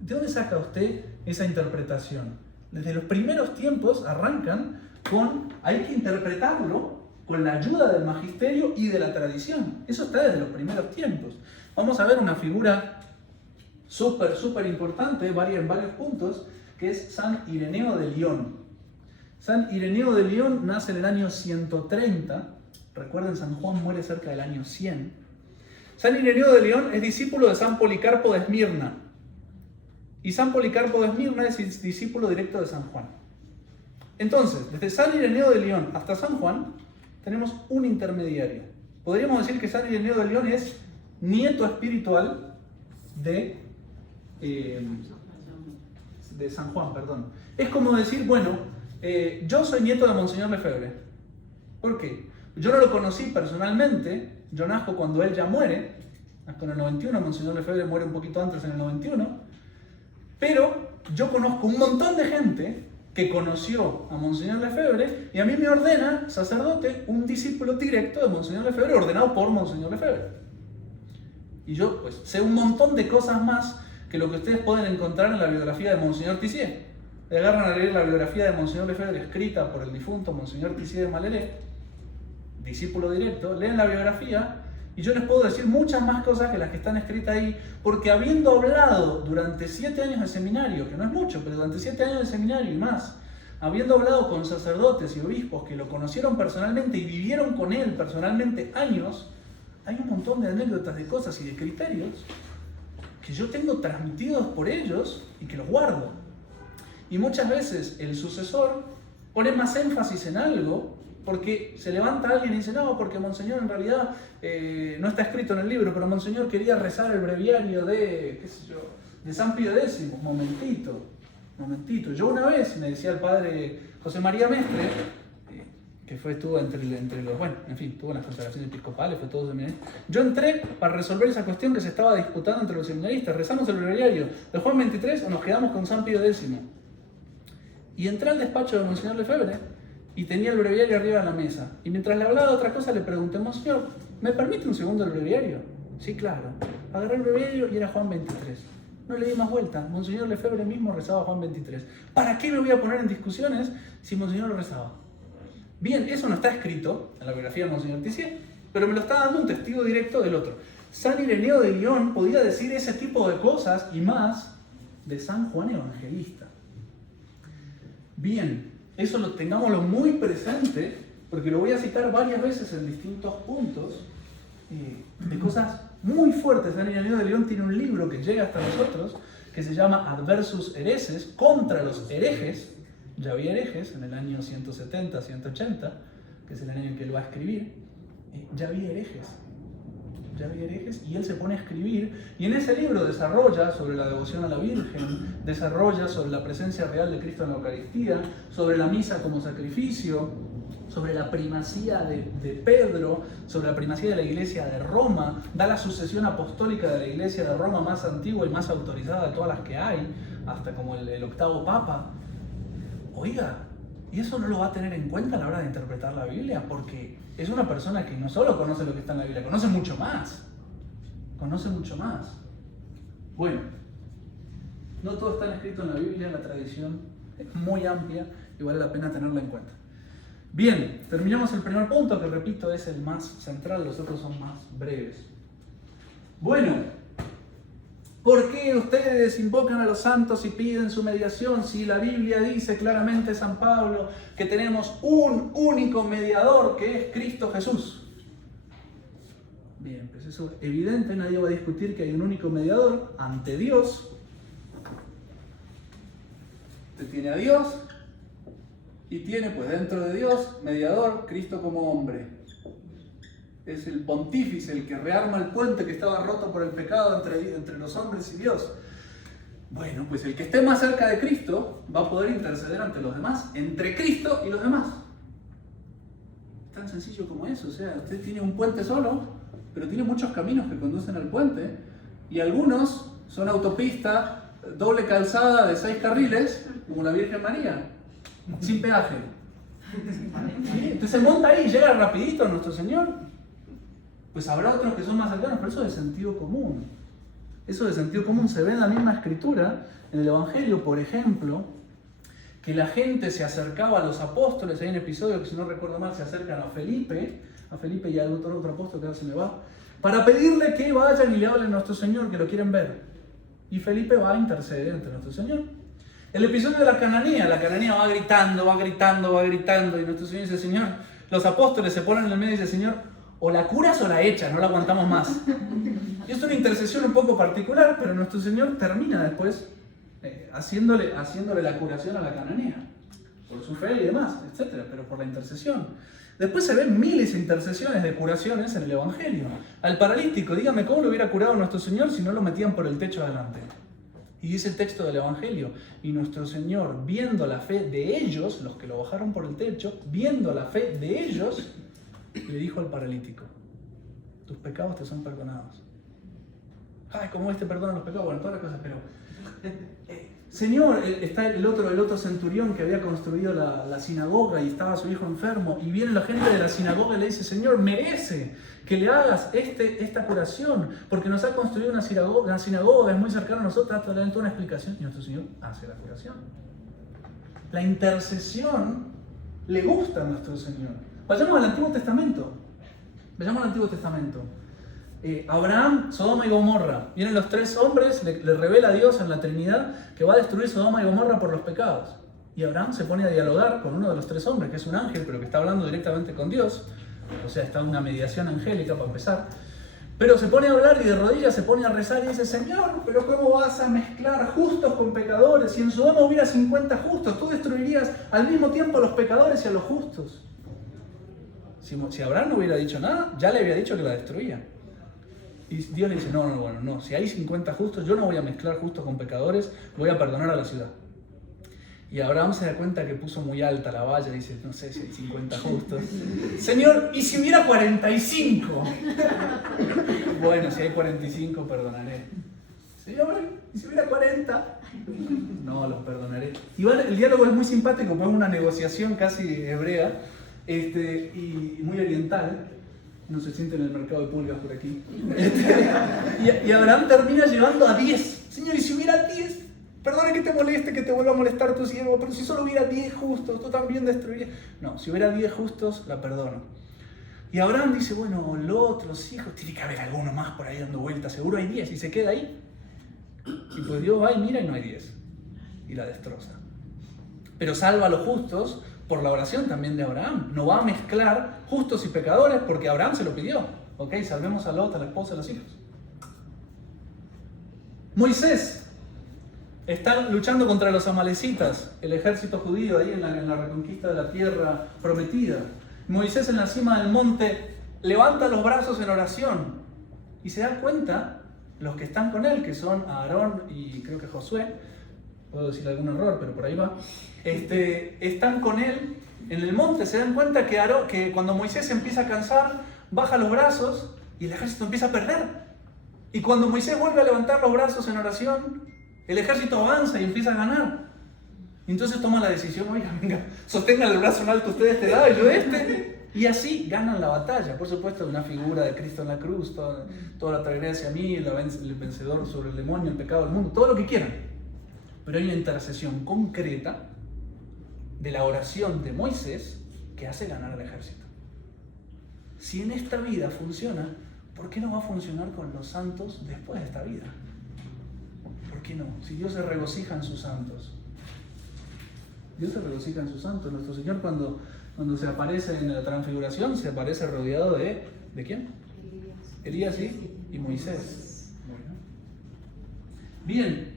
¿De dónde saca usted esa interpretación? Desde los primeros tiempos arrancan con, hay que interpretarlo con la ayuda del magisterio y de la tradición. Eso está desde los primeros tiempos. Vamos a ver una figura súper importante en varios puntos, que es San Ireneo de León. San Ireneo de León nace en el año 130. Recuerden, San Juan muere cerca del año 100. San Ireneo de León es discípulo de San Policarpo de Esmirna. Y San Policarpo de Esmirna es discípulo directo de San Juan. Entonces, desde San Ireneo de León hasta San Juan, tenemos un intermediario. Podríamos decir que San Ireneo de León es nieto espiritual de San Juan, perdón. Es como decir, bueno, yo soy nieto de Monseñor Lefebvre. ¿Por qué? Yo no lo conocí personalmente, yo nazco cuando él ya muere, nazco en el 91, Monseñor Lefebvre muere un poquito antes en el 91, pero yo conozco un montón de gente que conoció a Monseñor Lefebvre y a mí me ordena sacerdote un discípulo directo de Monseñor Lefebvre, ordenado por Monseñor Lefebvre. Y yo pues sé un montón de cosas más que lo que ustedes pueden encontrar en la biografía de Monseñor Tissier. Le agarran a leer la biografía de Monseñor Lefebvre escrita por el difunto Monseñor Tissier de Maleret, discípulo directo, leen la biografía y yo les puedo decir muchas más cosas que las que están escritas ahí, porque habiendo hablado durante 7 años de seminario, que no es mucho, pero durante 7 años de seminario y más, habiendo hablado con sacerdotes y obispos que lo conocieron personalmente y vivieron con él personalmente años, hay un montón de anécdotas, de cosas y de criterios que yo tengo transmitidos por ellos y que los guardo. Y muchas veces el sucesor pone más énfasis en algo porque se levanta alguien y dice, no, porque Monseñor en realidad no está escrito en el libro, pero Monseñor quería rezar el breviario de, qué sé yo, de San Pío X. Momentito. Yo una vez, me decía el padre José María Mestre, que estuvo entre los, bueno, en fin, tuvo las consagraciones episcopales, fue todo seminario. Yo entré para resolver esa cuestión que se estaba disputando entre los seminaristas. ¿Rezamos el breviario de Juan 23 o nos quedamos con San Pío X? Y entré al despacho de Monseñor Lefebvre y tenía el breviario arriba de la mesa. Y mientras le hablaba de otra cosa, le pregunté, Monseñor, ¿me permite un segundo el breviario? Sí, claro. Agarré el breviario y era Juan 23. No le di más vuelta. Monseñor Lefebvre mismo rezaba Juan 23. ¿Para qué me voy a poner en discusiones si Monseñor lo rezaba? Bien, eso no está escrito en la biografía de Monseñor Tissier, pero me lo está dando un testigo directo del otro. San Ireneo de Lyon podía decir ese tipo de cosas y más de San Juan Evangelista. Bien, eso tengámoslo muy presente, porque lo voy a citar varias veces en distintos puntos de cosas muy fuertes. San Ireneo de Lyon tiene un libro que llega hasta nosotros, que se llama Adversus Hereses, contra los herejes. Ya había herejes en el año 170, 180, que es el año en que él va a escribir. Ya había herejes, y él se pone a escribir, y en ese libro desarrolla sobre la devoción a la Virgen, desarrolla sobre la presencia real de Cristo en la Eucaristía, sobre la misa como sacrificio, sobre la primacía de Pedro, sobre la primacía de la Iglesia de Roma, da la sucesión apostólica de la Iglesia de Roma más antigua y más autorizada de todas las que hay, hasta como el octavo Papa. Oiga, y eso no lo va a tener en cuenta a la hora de interpretar la Biblia, porque es una persona que no solo conoce lo que está en la Biblia, conoce mucho más. Bueno, no todo está escrito en la Biblia, la tradición es muy amplia y vale la pena tenerla en cuenta. Bien, terminamos el primer punto, que repito es el más central, los otros son más breves. Bueno, ¿por qué ustedes invocan a los santos y piden su mediación si la Biblia dice claramente, San Pablo, que tenemos un único mediador que es Cristo Jesús? Bien, pues eso es evidente, nadie va a discutir que hay un único mediador ante Dios. Usted tiene a Dios y tiene pues dentro de Dios mediador, Cristo como hombre. Es el pontífice, el que rearma el puente que estaba roto por el pecado entre los hombres y Dios. Bueno, pues el que esté más cerca de Cristo va a poder interceder ante los demás, entre Cristo y los demás. Tan sencillo como eso, o sea, usted tiene un puente solo, pero tiene muchos caminos que conducen al puente, y algunos son autopista, doble calzada de 6 carriles, como la Virgen María, sin peaje. ¿Sí? Entonces se monta ahí y llega rapidito a nuestro Señor. Pues habrá otros que son más cercanos, pero eso es de sentido común. Eso de sentido común se ve en la misma escritura, en el Evangelio, por ejemplo, que la gente se acercaba a los apóstoles. Hay un episodio que, si no recuerdo mal, se acercan a Felipe y a otro apóstol que ahora se me va, para pedirle que vayan y le hablen a nuestro Señor, que lo quieren ver. Y Felipe va a interceder ante nuestro Señor. El episodio de la cananea va gritando, y nuestro Señor dice, Señor, los apóstoles se ponen en el medio y dicen, Señor, o la curas o la echas, no la aguantamos más. Y esto es una intercesión un poco particular, pero nuestro Señor termina después haciéndole la curación a la cananea, por su fe y demás, etc., pero por la intercesión. Después se ven miles de intercesiones de curaciones en el Evangelio. Al paralítico, dígame cómo lo hubiera curado nuestro Señor si no lo metían por el techo adelante. Y dice el texto del Evangelio, y nuestro Señor, viendo la fe de ellos, los que lo bajaron por el techo, viendo la fe de ellos, le dijo al paralítico, tus pecados te son perdonados. Ay, ¿cómo este perdona los pecados? Bueno, todas las cosas, pero... Señor, está el otro centurión que había construido la sinagoga y estaba su hijo enfermo, y viene la gente de la sinagoga y le dice, Señor, merece que le hagas esta curación, porque nos ha construido una sinagoga, es muy cercana a nosotros, hasta le dan toda una explicación, y nuestro Señor hace la curación. La intercesión le gusta a nuestro Señor. Vayamos al Antiguo Testamento. Abraham, Sodoma y Gomorra. Vienen los 3 hombres, le revela a Dios en la Trinidad que va a destruir Sodoma y Gomorra por los pecados. Y Abraham se pone a dialogar con uno de los 3 hombres, que es un ángel, pero que está hablando directamente con Dios. O sea, está en una mediación angélica para empezar. Pero se pone a hablar y de rodillas se pone a rezar y dice, Señor, pero ¿cómo vas a mezclar justos con pecadores? Si en Sodoma hubiera 50 justos, tú destruirías al mismo tiempo a los pecadores y a los justos. Si Abraham no hubiera dicho nada, ya le había dicho que la destruía. Y Dios le dice, no, si hay 50 justos, yo no voy a mezclar justos con pecadores, voy a perdonar a la ciudad. Y Abraham se da cuenta que puso muy alta la valla y dice, no sé si hay 50 justos. Señor, ¿y si hubiera 45? Bueno, si hay 45, perdonaré. Señor, ¿y si hubiera 40? No, los perdonaré. Igual el diálogo es muy simpático, porque es una negociación casi hebrea y muy oriental. No se siente en el mercado de pulgas por aquí. Y Abraham termina llevando a 10. Señor, y si hubiera 10, perdona que te moleste, que te vuelva a molestar tu siervo, pero si solo hubiera 10 justos, tú también destruirías. No, si hubiera 10 justos, la perdono. Y Abraham dice, bueno, Lot, los hijos, tiene que haber alguno más por ahí dando vueltas, seguro hay 10, y se queda ahí. Y pues Dios va y mira y no hay 10, y la destroza. Pero salva a los justos por la oración también de Abraham. No va a mezclar justos y pecadores porque Abraham se lo pidió. Ok, salvemos a Lot, a la esposa, a los hijos. Moisés está luchando contra los amalecitas, el ejército judío ahí en la reconquista de la tierra prometida. Moisés en la cima del monte levanta los brazos en oración y se da cuenta, los que están con él, que son Aarón y creo que Josué, puedo decir algún error, pero por ahí va, están con él en el monte, se dan cuenta que cuando Moisés se empieza a cansar, baja los brazos y el ejército empieza a perder. Y cuando Moisés vuelve a levantar los brazos en oración, el ejército avanza y empieza a ganar. Y entonces toma la decisión, oiga, venga, sostengan el brazo en alto ustedes este lado y yo este. Y así ganan la batalla. Por supuesto, una figura de Cristo en la cruz, toda la traeré hacia mí, el vencedor sobre el demonio, el pecado del mundo, todo lo que quieran. Pero hay una intercesión concreta de la oración de Moisés que hace ganar al ejército. Si en esta vida funciona, ¿por qué no va a funcionar con los santos después de esta vida? ¿Por qué no? Si Dios se regocija en sus santos. Dios se regocija en sus santos. Nuestro Señor cuando se aparece en la transfiguración, se aparece rodeado ¿de quién? Elías y Moisés. Bueno. Bien.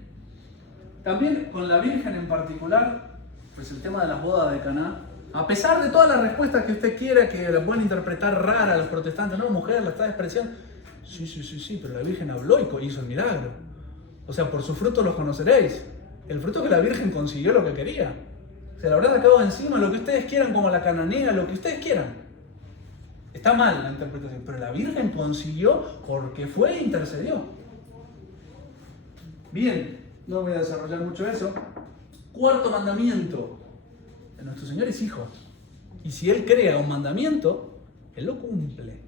También con la Virgen en particular, pues el tema de las bodas de Caná, a pesar de todas las respuestas que usted quiera, que la pueden interpretar rara los protestantes, no, mujer la está despreciando. Sí, pero la Virgen habló y hizo el milagro. O sea, por sus frutos los conoceréis. El fruto que la Virgen consiguió lo que quería. Se la habrá sacado de encima, lo que ustedes quieran, como la cananea, lo que ustedes quieran. Está mal la interpretación, pero la Virgen consiguió porque fue e intercedió. Bien, no voy a desarrollar mucho eso. Cuarto mandamiento. Nuestro Señor es hijo. Y si Él crea un mandamiento, Él lo cumple.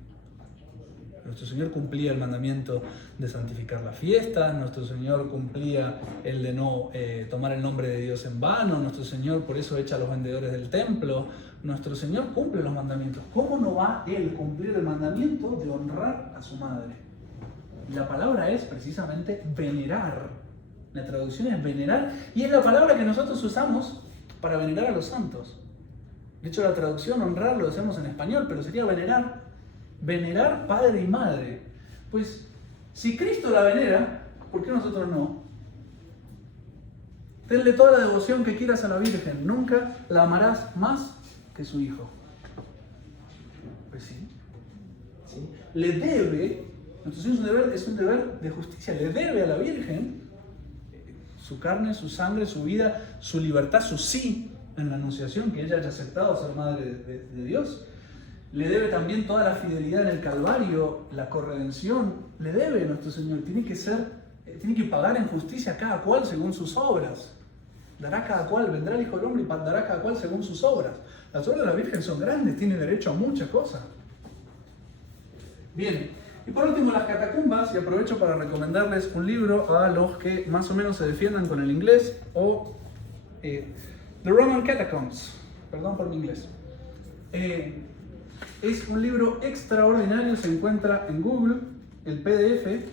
Nuestro Señor cumplía el mandamiento de santificar la fiesta, nuestro Señor cumplía el de no tomar el nombre de Dios en vano, nuestro Señor por eso echa a los vendedores del templo, nuestro Señor cumple los mandamientos. ¿Cómo no va Él cumplir el mandamiento de honrar a su madre? Y la palabra es precisamente venerar. La traducción es venerar y es la palabra que nosotros usamos para venerar a los santos. De hecho la traducción honrar lo hacemos en español, pero sería venerar. Venerar padre y madre. Pues, si Cristo la venera, ¿por qué nosotros no? Tenle toda la devoción que quieras a la Virgen, nunca la amarás más que su hijo. Pues sí. Le debe, entonces es un deber de justicia, le debe a la Virgen su carne, su sangre, su vida, su libertad, su sí en la anunciación, que ella haya aceptado ser madre de Dios. Le debe también toda la fidelidad en el Calvario, la corredención. Le debe nuestro Señor. Tiene que pagar en justicia a cada cual según sus obras. Dará cada cual, vendrá el Hijo del Hombre y dará cada cual según sus obras. Las obras de la Virgen son grandes, tiene derecho a muchas cosas. Bien, y por último las catacumbas, y aprovecho para recomendarles un libro a los que más o menos se defiendan con el inglés, o The Roman Catacombs, perdón por mi inglés. Es un libro extraordinario, se encuentra en Google, el PDF.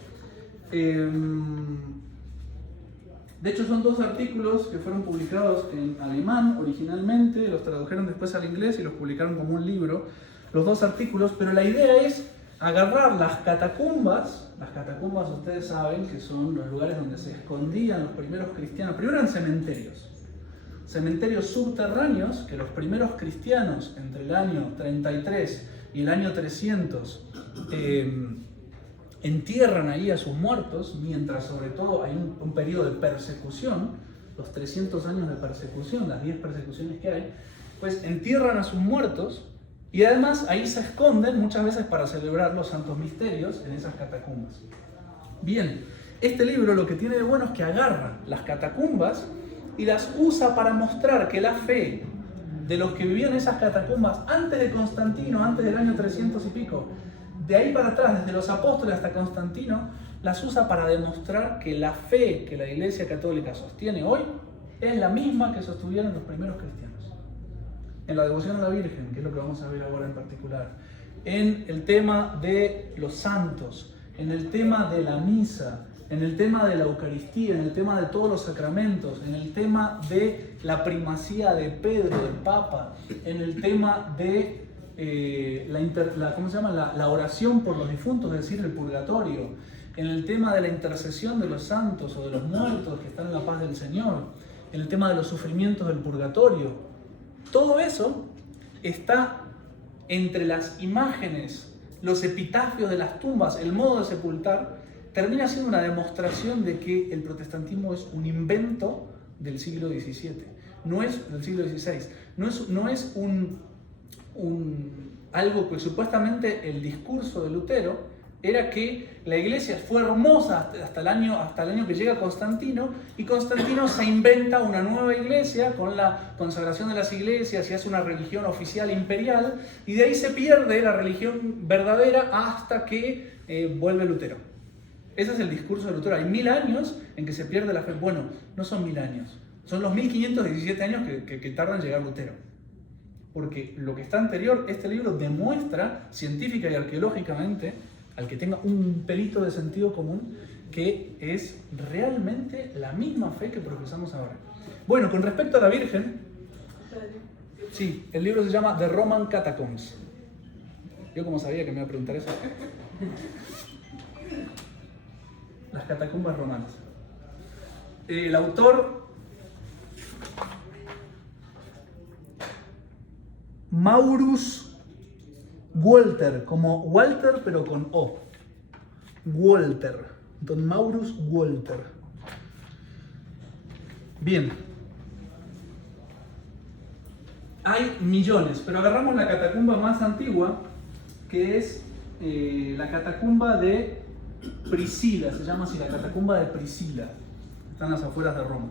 De hecho son 2 artículos que fueron publicados en alemán originalmente, los tradujeron después al inglés y los publicaron como un libro, los 2 artículos, pero la idea es agarrar las catacumbas ustedes saben que son los lugares donde se escondían los primeros cristianos, primero eran cementerios subterráneos que los primeros cristianos entre el año 33 y el año 300 entierran ahí a sus muertos, mientras sobre todo hay un periodo de persecución, los 300 años de persecución, las 10 persecuciones que hay, pues entierran a sus muertos y además ahí se esconden muchas veces para celebrar los santos misterios en esas catacumbas. Bien, este libro lo que tiene de bueno es que agarra las catacumbas y las usa para mostrar que la fe de los que vivían en esas catacumbas antes de Constantino, antes del año 300 y pico, de ahí para atrás, desde los apóstoles hasta Constantino, las usa para demostrar que la fe que la Iglesia Católica sostiene hoy es la misma que sostuvieron los primeros cristianos. En la devoción a la Virgen, que es lo que vamos a ver ahora en particular, en el tema de los santos, en el tema de la misa, en el tema de la Eucaristía, en el tema de todos los sacramentos, en el tema de la primacía de Pedro, del Papa, en el tema de la oración por los difuntos, es decir, el purgatorio, en el tema de la intercesión de los santos o de los muertos que están en la paz del Señor, en el tema de los sufrimientos del purgatorio. Todo eso está entre las imágenes, los epitafios de las tumbas, el modo de sepultar, termina siendo una demostración de que el protestantismo es un invento del siglo XVII, no es del siglo XVI, no es algo que supuestamente el discurso de Lutero era que la iglesia fue hermosa hasta el año que llega Constantino, y Constantino se inventa una nueva iglesia con la consagración de las iglesias y hace una religión oficial imperial, y de ahí se pierde la religión verdadera hasta que vuelve Lutero. Ese es el discurso de Lutero. Hay 1000 años en que se pierde la fe. Bueno, no son 1000 años, son los 1517 años que tarda en llegar Lutero. Porque lo que está anterior, este libro demuestra científica y arqueológicamente, al que tenga un pelito de sentido común, que es realmente la misma fe que profesamos ahora. Bueno, con respecto a la Virgen, sí, el libro se llama The Roman Catacombs. Yo como sabía que me iba a preguntar eso. Las catacumbas romanas. El autor Maurus Walther, como Walter pero con O. Walther, don Maurus Walther. Bien. Hay millones, pero agarramos la catacumba más antigua, que es la catacumba de Priscila, se llama así, la catacumba de Priscila. Están a las afueras de Roma,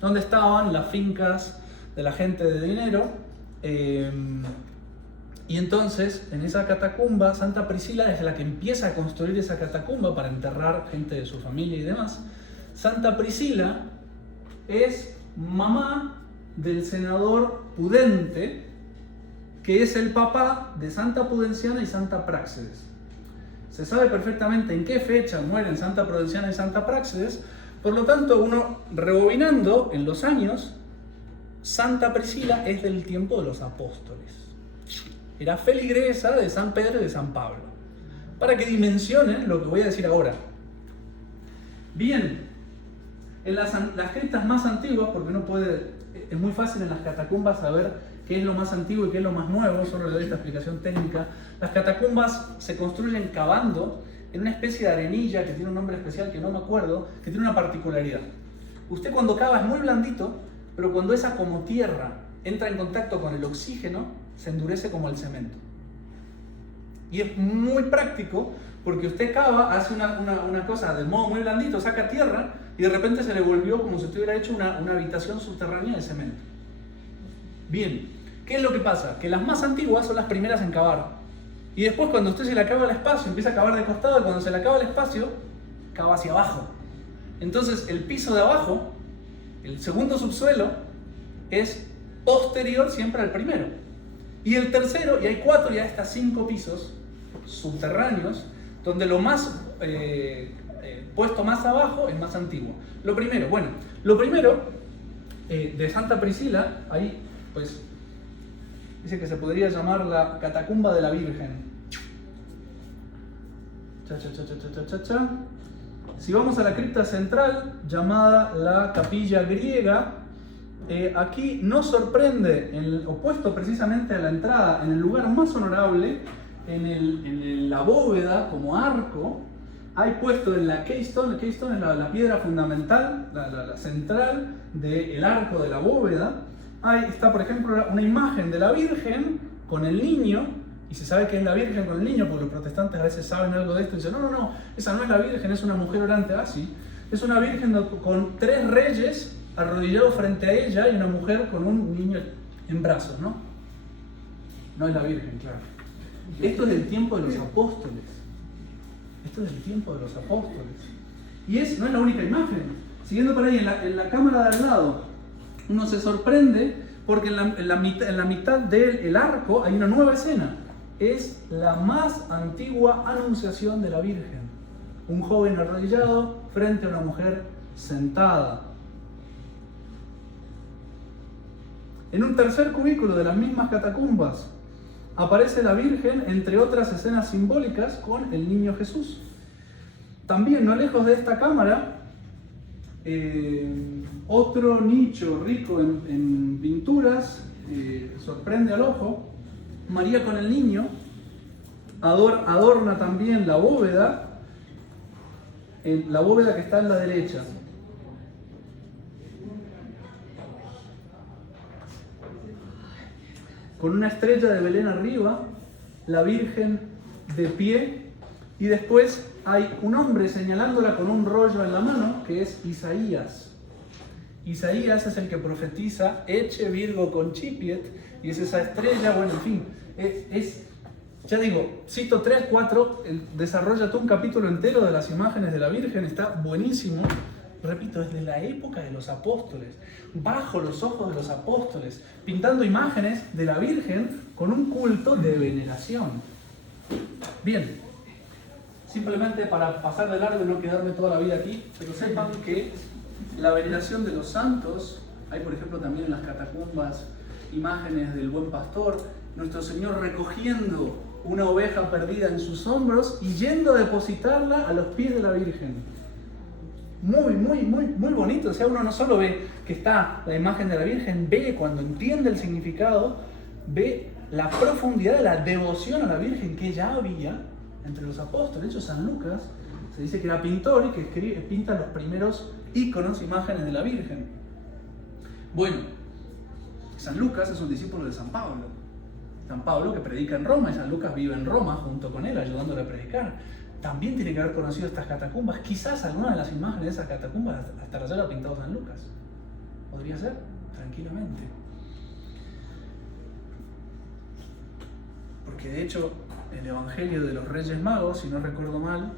donde estaban las fincas de la gente de dinero. Y entonces, en esa catacumba, Santa Priscila es la que empieza a construir esa catacumba para enterrar gente de su familia y demás. Santa Priscila es mamá del senador Pudente, que es el papá de Santa Pudenciana y Santa Práxedes. Se sabe perfectamente en qué fecha mueren Santa Pudenciana y Santa Práxedes, por lo tanto, uno rebobinando en los años, Santa Priscila es del tiempo de los apóstoles. Era feligresa de San Pedro y de San Pablo. Para que dimensionen lo que voy a decir ahora. Bien, en las criptas más antiguas, porque uno puede, es muy fácil en las catacumbas saber qué es lo más antiguo y qué es lo más nuevo, solo le doy esta explicación técnica. Las catacumbas se construyen cavando en una especie de arenilla que tiene un nombre especial que no me acuerdo, que tiene una particularidad. Usted cuando cava es muy blandito, pero cuando esa como tierra entra en contacto con el oxígeno, se endurece como el cemento. Y es muy práctico porque usted cava, hace una cosa de modo muy blandito, saca tierra y de repente se le volvió como si usted hubiera hecho una habitación subterránea de cemento. Bien, ¿qué es lo que pasa? Que las más antiguas son las primeras en cavar. Y después cuando usted se le acaba el espacio, empieza a cavar de costado, y cuando se le acaba el espacio, cava hacia abajo. Entonces el piso de abajo, el segundo subsuelo, es posterior siempre al primero. Y el tercero, y hay 4 y hasta 5 pisos subterráneos, donde lo más puesto más abajo es más antiguo. Lo primero de Santa Priscila, ahí pues dice que se podría llamar la catacumba de la Virgen. Si vamos a la cripta central, llamada la capilla griega, aquí nos sorprende, opuesto precisamente a la entrada, en el lugar más honorable, en la bóveda como arco, hay puesto en la keystone, el keystone es la piedra fundamental, la central del arco de la bóveda. Ahí está, por ejemplo, una imagen de la Virgen con el niño, y se sabe que es la Virgen con el niño, porque los protestantes a veces saben algo de esto y dicen, no, esa no es la Virgen, es una mujer orante así. Es una Virgen con 3 reyes arrodillados frente a ella y una mujer con un niño en brazos, ¿no? No es la Virgen, claro. Esto es del tiempo de los apóstoles. Esto es del tiempo de los apóstoles. Y no es la única imagen. Siguiendo por ahí, en la cámara de al lado, uno se sorprende porque en la mitad del arco hay una nueva escena. Es la más antigua anunciación de la Virgen. Un joven arrodillado frente a una mujer sentada. En un tercer cubículo de las mismas catacumbas aparece la Virgen, entre otras escenas simbólicas, con el niño Jesús. También, no lejos de esta cámara, otro nicho rico en pinturas, sorprende al ojo. María con el niño adorna también la bóveda que está en la derecha. Con una estrella de Belén arriba, la Virgen de pie, y después hay un hombre señalándola con un rollo en la mano, que es Isaías. Isaías es el que profetiza Ecce Virgo Concipiet, y es esa estrella, bueno, en fin, ya digo, cito 3, 4, desarrolla todo un capítulo entero de las imágenes de la Virgen, está buenísimo. Repito, desde la época de los apóstoles, bajo los ojos de los apóstoles, pintando imágenes de la Virgen con un culto de veneración. Bien, simplemente para pasar de largo y no quedarme toda la vida aquí, pero sepan que la veneración de los santos, hay por ejemplo también en las catacumbas imágenes del buen pastor, nuestro Señor recogiendo una oveja perdida en sus hombros y yendo a depositarla a los pies de la Virgen. Muy bonito. O sea, uno no solo ve que está la imagen de la Virgen, ve, cuando entiende el significado, ve la profundidad de la devoción a la Virgen que ya había entre los apóstoles. De hecho, San Lucas se dice que era pintor y que pinta los primeros íconos, imágenes de la Virgen. Bueno, San Lucas es un discípulo de San Pablo. San Pablo que predica en Roma, y San Lucas vive en Roma junto con él, ayudándole a predicar. También tiene que haber conocido estas catacumbas. Quizás alguna de las imágenes de esas catacumbas hasta las haya pintado San Lucas. Podría ser, tranquilamente. Porque de hecho, el Evangelio de los Reyes Magos, si no recuerdo mal,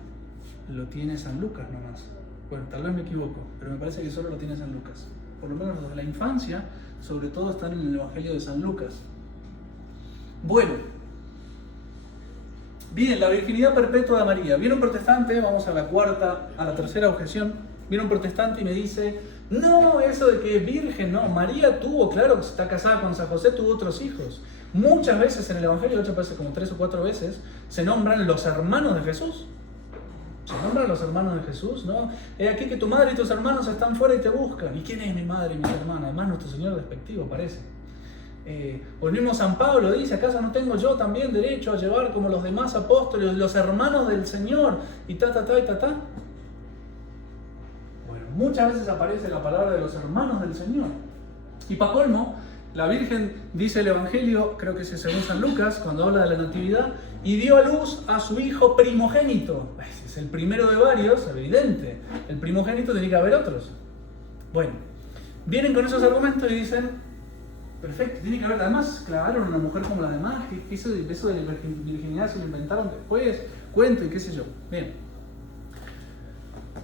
lo tiene San Lucas nomás. Bueno, tal vez me equivoco, pero me parece que solo lo tiene San Lucas. Por lo menos desde la infancia, sobre todo están en el Evangelio de San Lucas. Bueno, bien, la virginidad perpetua de María. Viene un protestante, vamos a la tercera objeción. Viene un protestante y me dice, no, eso de que es virgen, no. María tuvo, claro, está casada con San José, tuvo otros hijos. Muchas veces en el Evangelio, de hecho parece como 3 o 4 veces, se nombran los hermanos de Jesús. Se nombran los hermanos de Jesús, ¿no? He aquí que tu madre y tus hermanos están fuera y te buscan. ¿Y quién es mi madre y mis hermanas? Además, nuestro Señor despectivo parece. O el mismo San Pablo dice, ¿acaso no tengo yo también derecho a llevar como los demás apóstoles, los hermanos del Señor? Y ta. Bueno, muchas veces aparece la palabra de los hermanos del Señor. Y para colmo, la Virgen, dice el Evangelio, creo que es según San Lucas, cuando habla de la Natividad, y dio a luz a su hijo primogénito. Es el primero de varios, evidente. El primogénito, tiene que haber otros. Bueno, vienen con esos argumentos y dicen, perfecto, tiene que haber, además clavaron a una mujer como las demás, que eso de la virginidad se lo inventaron después, cuento y qué sé yo. Bien,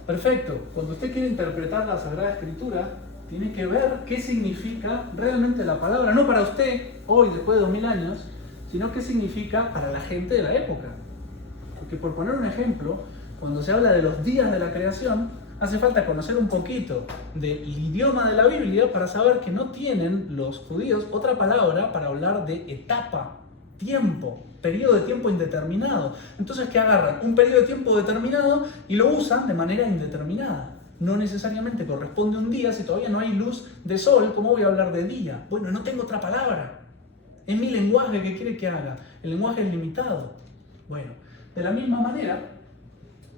perfecto, cuando usted quiere interpretar la Sagrada Escritura, tiene que ver qué significa realmente la palabra, no para usted, hoy, después de 2000 años, sino qué significa para la gente de la época. Porque por poner un ejemplo, cuando se habla de los días de la creación, hace falta conocer un poquito del idioma de la Biblia para saber que no tienen los judíos otra palabra para hablar de etapa, tiempo, periodo de tiempo indeterminado. Entonces, ¿qué agarran? Un periodo de tiempo determinado y lo usan de manera indeterminada. No necesariamente corresponde un día, si todavía no hay luz de sol, ¿cómo voy a hablar de día? Bueno, no tengo otra palabra. Es mi lenguaje que quiere que haga. El lenguaje es limitado. Bueno, de la misma manera,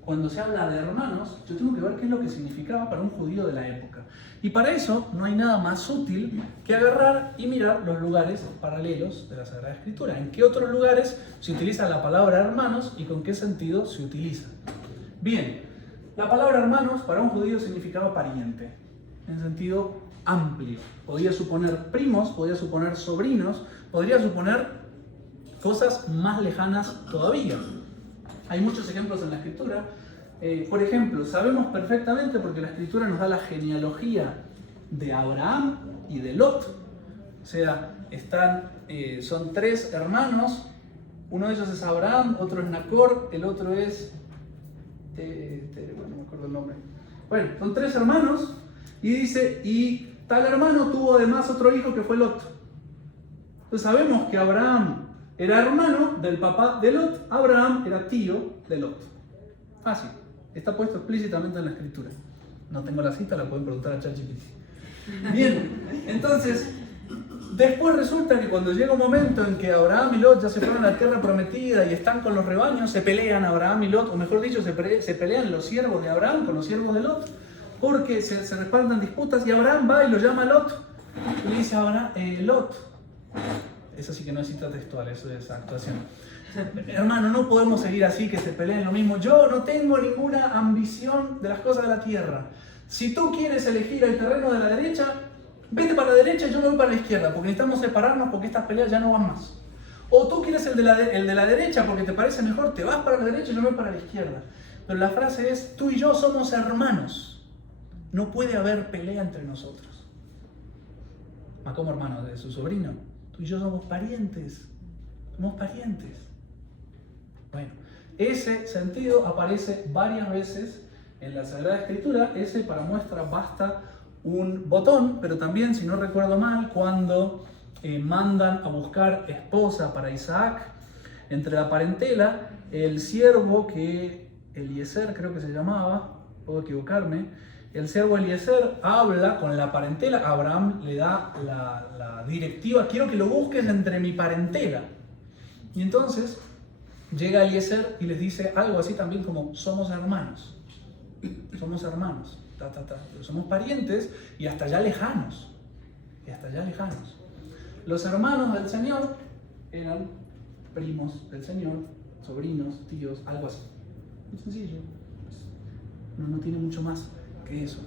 cuando se habla de hermanos, yo tengo que ver qué es lo que significaba para un judío de la época. Y para eso no hay nada más útil que agarrar y mirar los lugares paralelos de la Sagrada Escritura. ¿En qué otros lugares se utiliza la palabra hermanos y con qué sentido se utiliza? Bien, la palabra hermanos para un judío significaba pariente, en sentido amplio. Podía suponer primos, podía suponer sobrinos, podría suponer cosas más lejanas todavía. Hay muchos ejemplos en la Escritura. Por ejemplo, sabemos perfectamente, porque la Escritura nos da la genealogía de Abraham y de Lot. O sea, son 3 hermanos. Uno de ellos es Abraham, otro es Nacor, el otro es... bueno, no me acuerdo el nombre. Bueno, son 3 hermanos y dice, y tal hermano tuvo además otro hijo que fue Lot. Entonces sabemos que Abraham era hermano del papá de Lot, Abraham era tío de Lot. Fácil, está puesto explícitamente en la Escritura. No tengo la cita, la pueden preguntar a ChatGPT. Bien, entonces, después resulta que cuando llega un momento en que Abraham y Lot ya se fueron a la tierra prometida y están con los rebaños, se pelean Abraham y Lot, o mejor dicho, se pelean los siervos de Abraham con los siervos de Lot, porque se respaldan disputas, y Abraham va y lo llama a Lot, y le dice a Abraham, Lot, eso sí que no es cita textual, eso es actuación. Hermano, no podemos seguir así, que se peleen lo mismo. Yo no tengo ninguna ambición de las cosas de la tierra. Si tú quieres elegir el terreno de la derecha, vete para la derecha y yo me voy para la izquierda, porque necesitamos separarnos porque estas peleas ya no van más. O tú quieres el de la derecha porque te parece mejor, te vas para la derecha y yo me voy para la izquierda. Pero la frase es, tú y yo somos hermanos. No puede haber pelea entre nosotros. ¿Ma como hermano de su sobrino? Tú y yo somos parientes. Somos parientes. Bueno, ese sentido aparece varias veces en la Sagrada Escritura. Ese para muestra basta un botón, pero también, si no recuerdo mal, cuando mandan a buscar esposa para Isaac, entre la parentela, el siervo que Eliezer creo que se llamaba, puedo equivocarme, el siervo Eliezer habla con la parentela, Abraham le da la directiva, quiero que lo busques entre mi parentela. Y entonces llega Eliezer y les dice algo así también como, somos hermanos, pero somos parientes y hasta ya lejanos, Los hermanos del Señor eran primos del Señor, sobrinos, tíos, algo así. Muy sencillo, no tiene mucho más que eso.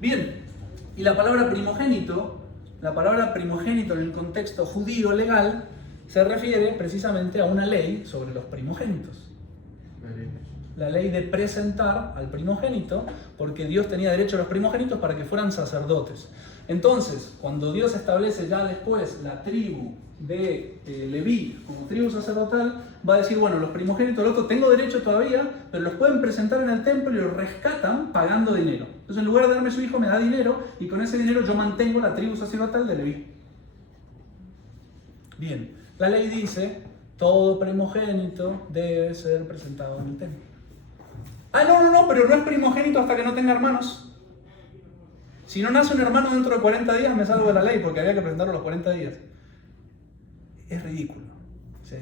Bien, y la palabra primogénito en el contexto judío legal se refiere precisamente a una ley sobre los primogénitos. La ley de presentar al primogénito, porque Dios tenía derecho a los primogénitos para que fueran sacerdotes. Entonces, cuando Dios establece ya después la tribu de Leví como tribu sacerdotal, va a decir, bueno, los primogénitos, loco, tengo derecho todavía, pero los pueden presentar en el templo y los rescatan pagando dinero. Entonces, en lugar de darme su hijo, me da dinero, y con ese dinero yo mantengo la tribu sacerdotal de Leví. Bien, la ley dice, todo primogénito debe ser presentado en el templo. No, pero no es primogénito hasta que no tenga hermanos. Si no nace un hermano dentro de 40 días, me salgo de la ley, porque había que presentarlo a los 40 días. Es ridículo. O sea,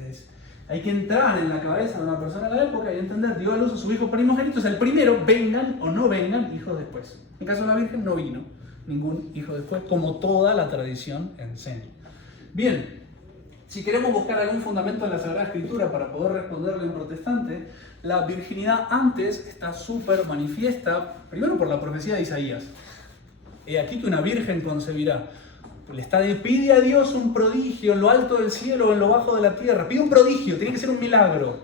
hay que entrar en la cabeza de una persona de la época y entender, dio a luz a su hijo primogénito, es el primero, vengan o no vengan hijos después. En caso de la Virgen no vino ningún hijo después, como toda la tradición enseña. Bien, si queremos buscar algún fundamento en la Sagrada Escritura para poder responderle a un protestante, la virginidad antes está súper manifiesta, primero por la profecía de Isaías. He aquí que una virgen concebirá. Pide a Dios un prodigio en lo alto del cielo o en lo bajo de la tierra. Pide un prodigio, tiene que ser un milagro.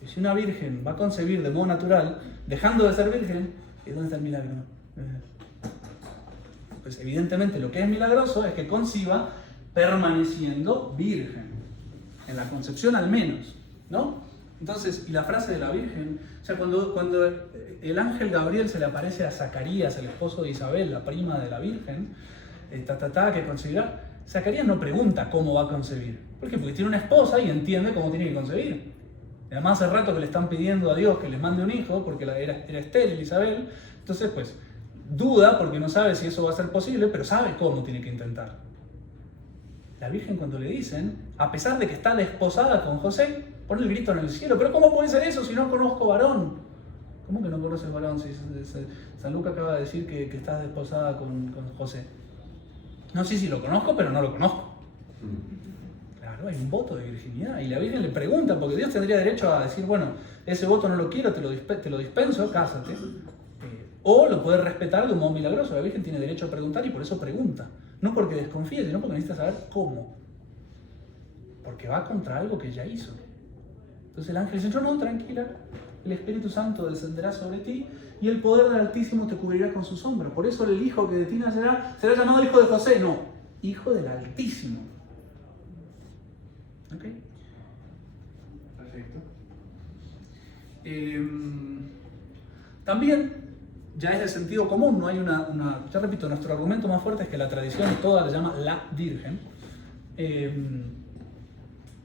Y si una virgen va a concebir de modo natural, dejando de ser virgen, ¿dónde está el milagro? Pues evidentemente lo que es milagroso es que conciba permaneciendo virgen. En la concepción al menos, ¿no? Entonces, y la frase de la Virgen, o sea, cuando el ángel Gabriel se le aparece a Zacarías, el esposo de Isabel, la prima de la Virgen, que concebirá, Zacarías no pregunta cómo va a concebir. ¿Por qué? Porque tiene una esposa y entiende cómo tiene que concebir. Además, hace rato que le están pidiendo a Dios que les mande un hijo, porque era estéril Isabel, entonces pues duda porque no sabe si eso va a ser posible, pero sabe cómo tiene que intentar. La Virgen, cuando le dicen, a pesar de que está desposada con José, pone el grito en el cielo. ¿Pero cómo puede ser eso si no conozco varón? ¿Cómo que no conoces varón? Si San Lucas acaba de decir que estás desposada con José. No sé si lo conozco, pero no lo conozco. Claro, hay un voto de virginidad. Y la Virgen le pregunta, porque Dios tendría derecho a decir, bueno, ese voto no lo quiero, te lo dispenso, cásate. O lo puede respetar de un modo milagroso. La Virgen tiene derecho a preguntar y por eso pregunta. No porque desconfíe, sino porque necesita saber cómo. Porque va contra algo que ella hizo. Entonces el ángel dice, no, tranquila, el Espíritu Santo descenderá sobre ti y el poder del Altísimo te cubrirá con su sombra. Por eso el hijo que de ti nacerá será llamado hijo de José, no, hijo del Altísimo. ¿Ok? Perfecto. También, ya es de sentido común, no hay ya repito, nuestro argumento más fuerte es que la tradición toda le llama la Virgen,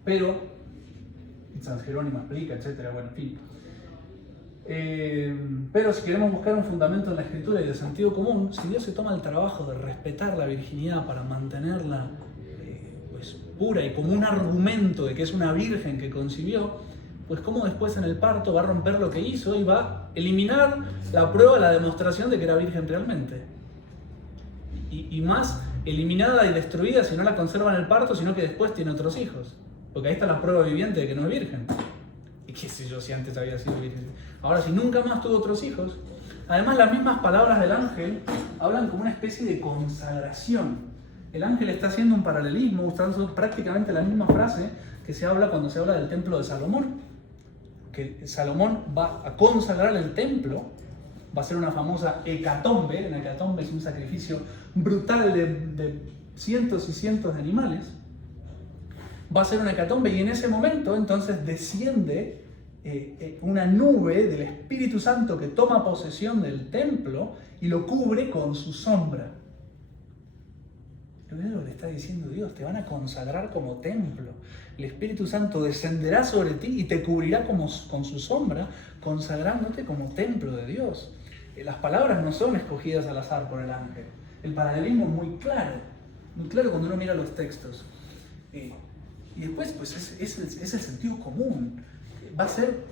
pero San Jerónimo explica, etcétera, bueno, en fin. Pero si queremos buscar un fundamento en la Escritura y de sentido común, si Dios se toma el trabajo de respetar la virginidad para mantenerla pues, pura y como un argumento de que es una virgen que concibió, pues cómo después en el parto va a romper lo que hizo y va a eliminar la prueba, la demostración de que era virgen realmente. Y más eliminada y destruida si no la conserva en el parto, sino que después tiene otros hijos. Porque ahí está la prueba viviente de que no es virgen. Y qué sé yo si antes había sido virgen. Ahora, si nunca más tuvo otros hijos. Además, las mismas palabras del ángel hablan como una especie de consagración. El ángel está haciendo un paralelismo, usando prácticamente la misma frase que se habla cuando se habla del templo de Salomón. Que Salomón va a consagrar el templo, va a ser una famosa hecatombe. Una hecatombe es un sacrificio brutal de cientos y cientos de animales. Va a ser una hecatombe y en ese momento entonces desciende una nube del Espíritu Santo que toma posesión del templo y lo cubre con su sombra. ¿Ves lo que le está diciendo Dios? Te van a consagrar como templo. El Espíritu Santo descenderá sobre ti y te cubrirá con su sombra, consagrándote como templo de Dios. Las palabras no son escogidas al azar por el ángel. El paralelismo es muy claro cuando uno mira los textos. Y después, pues es el sentido común. Va a ser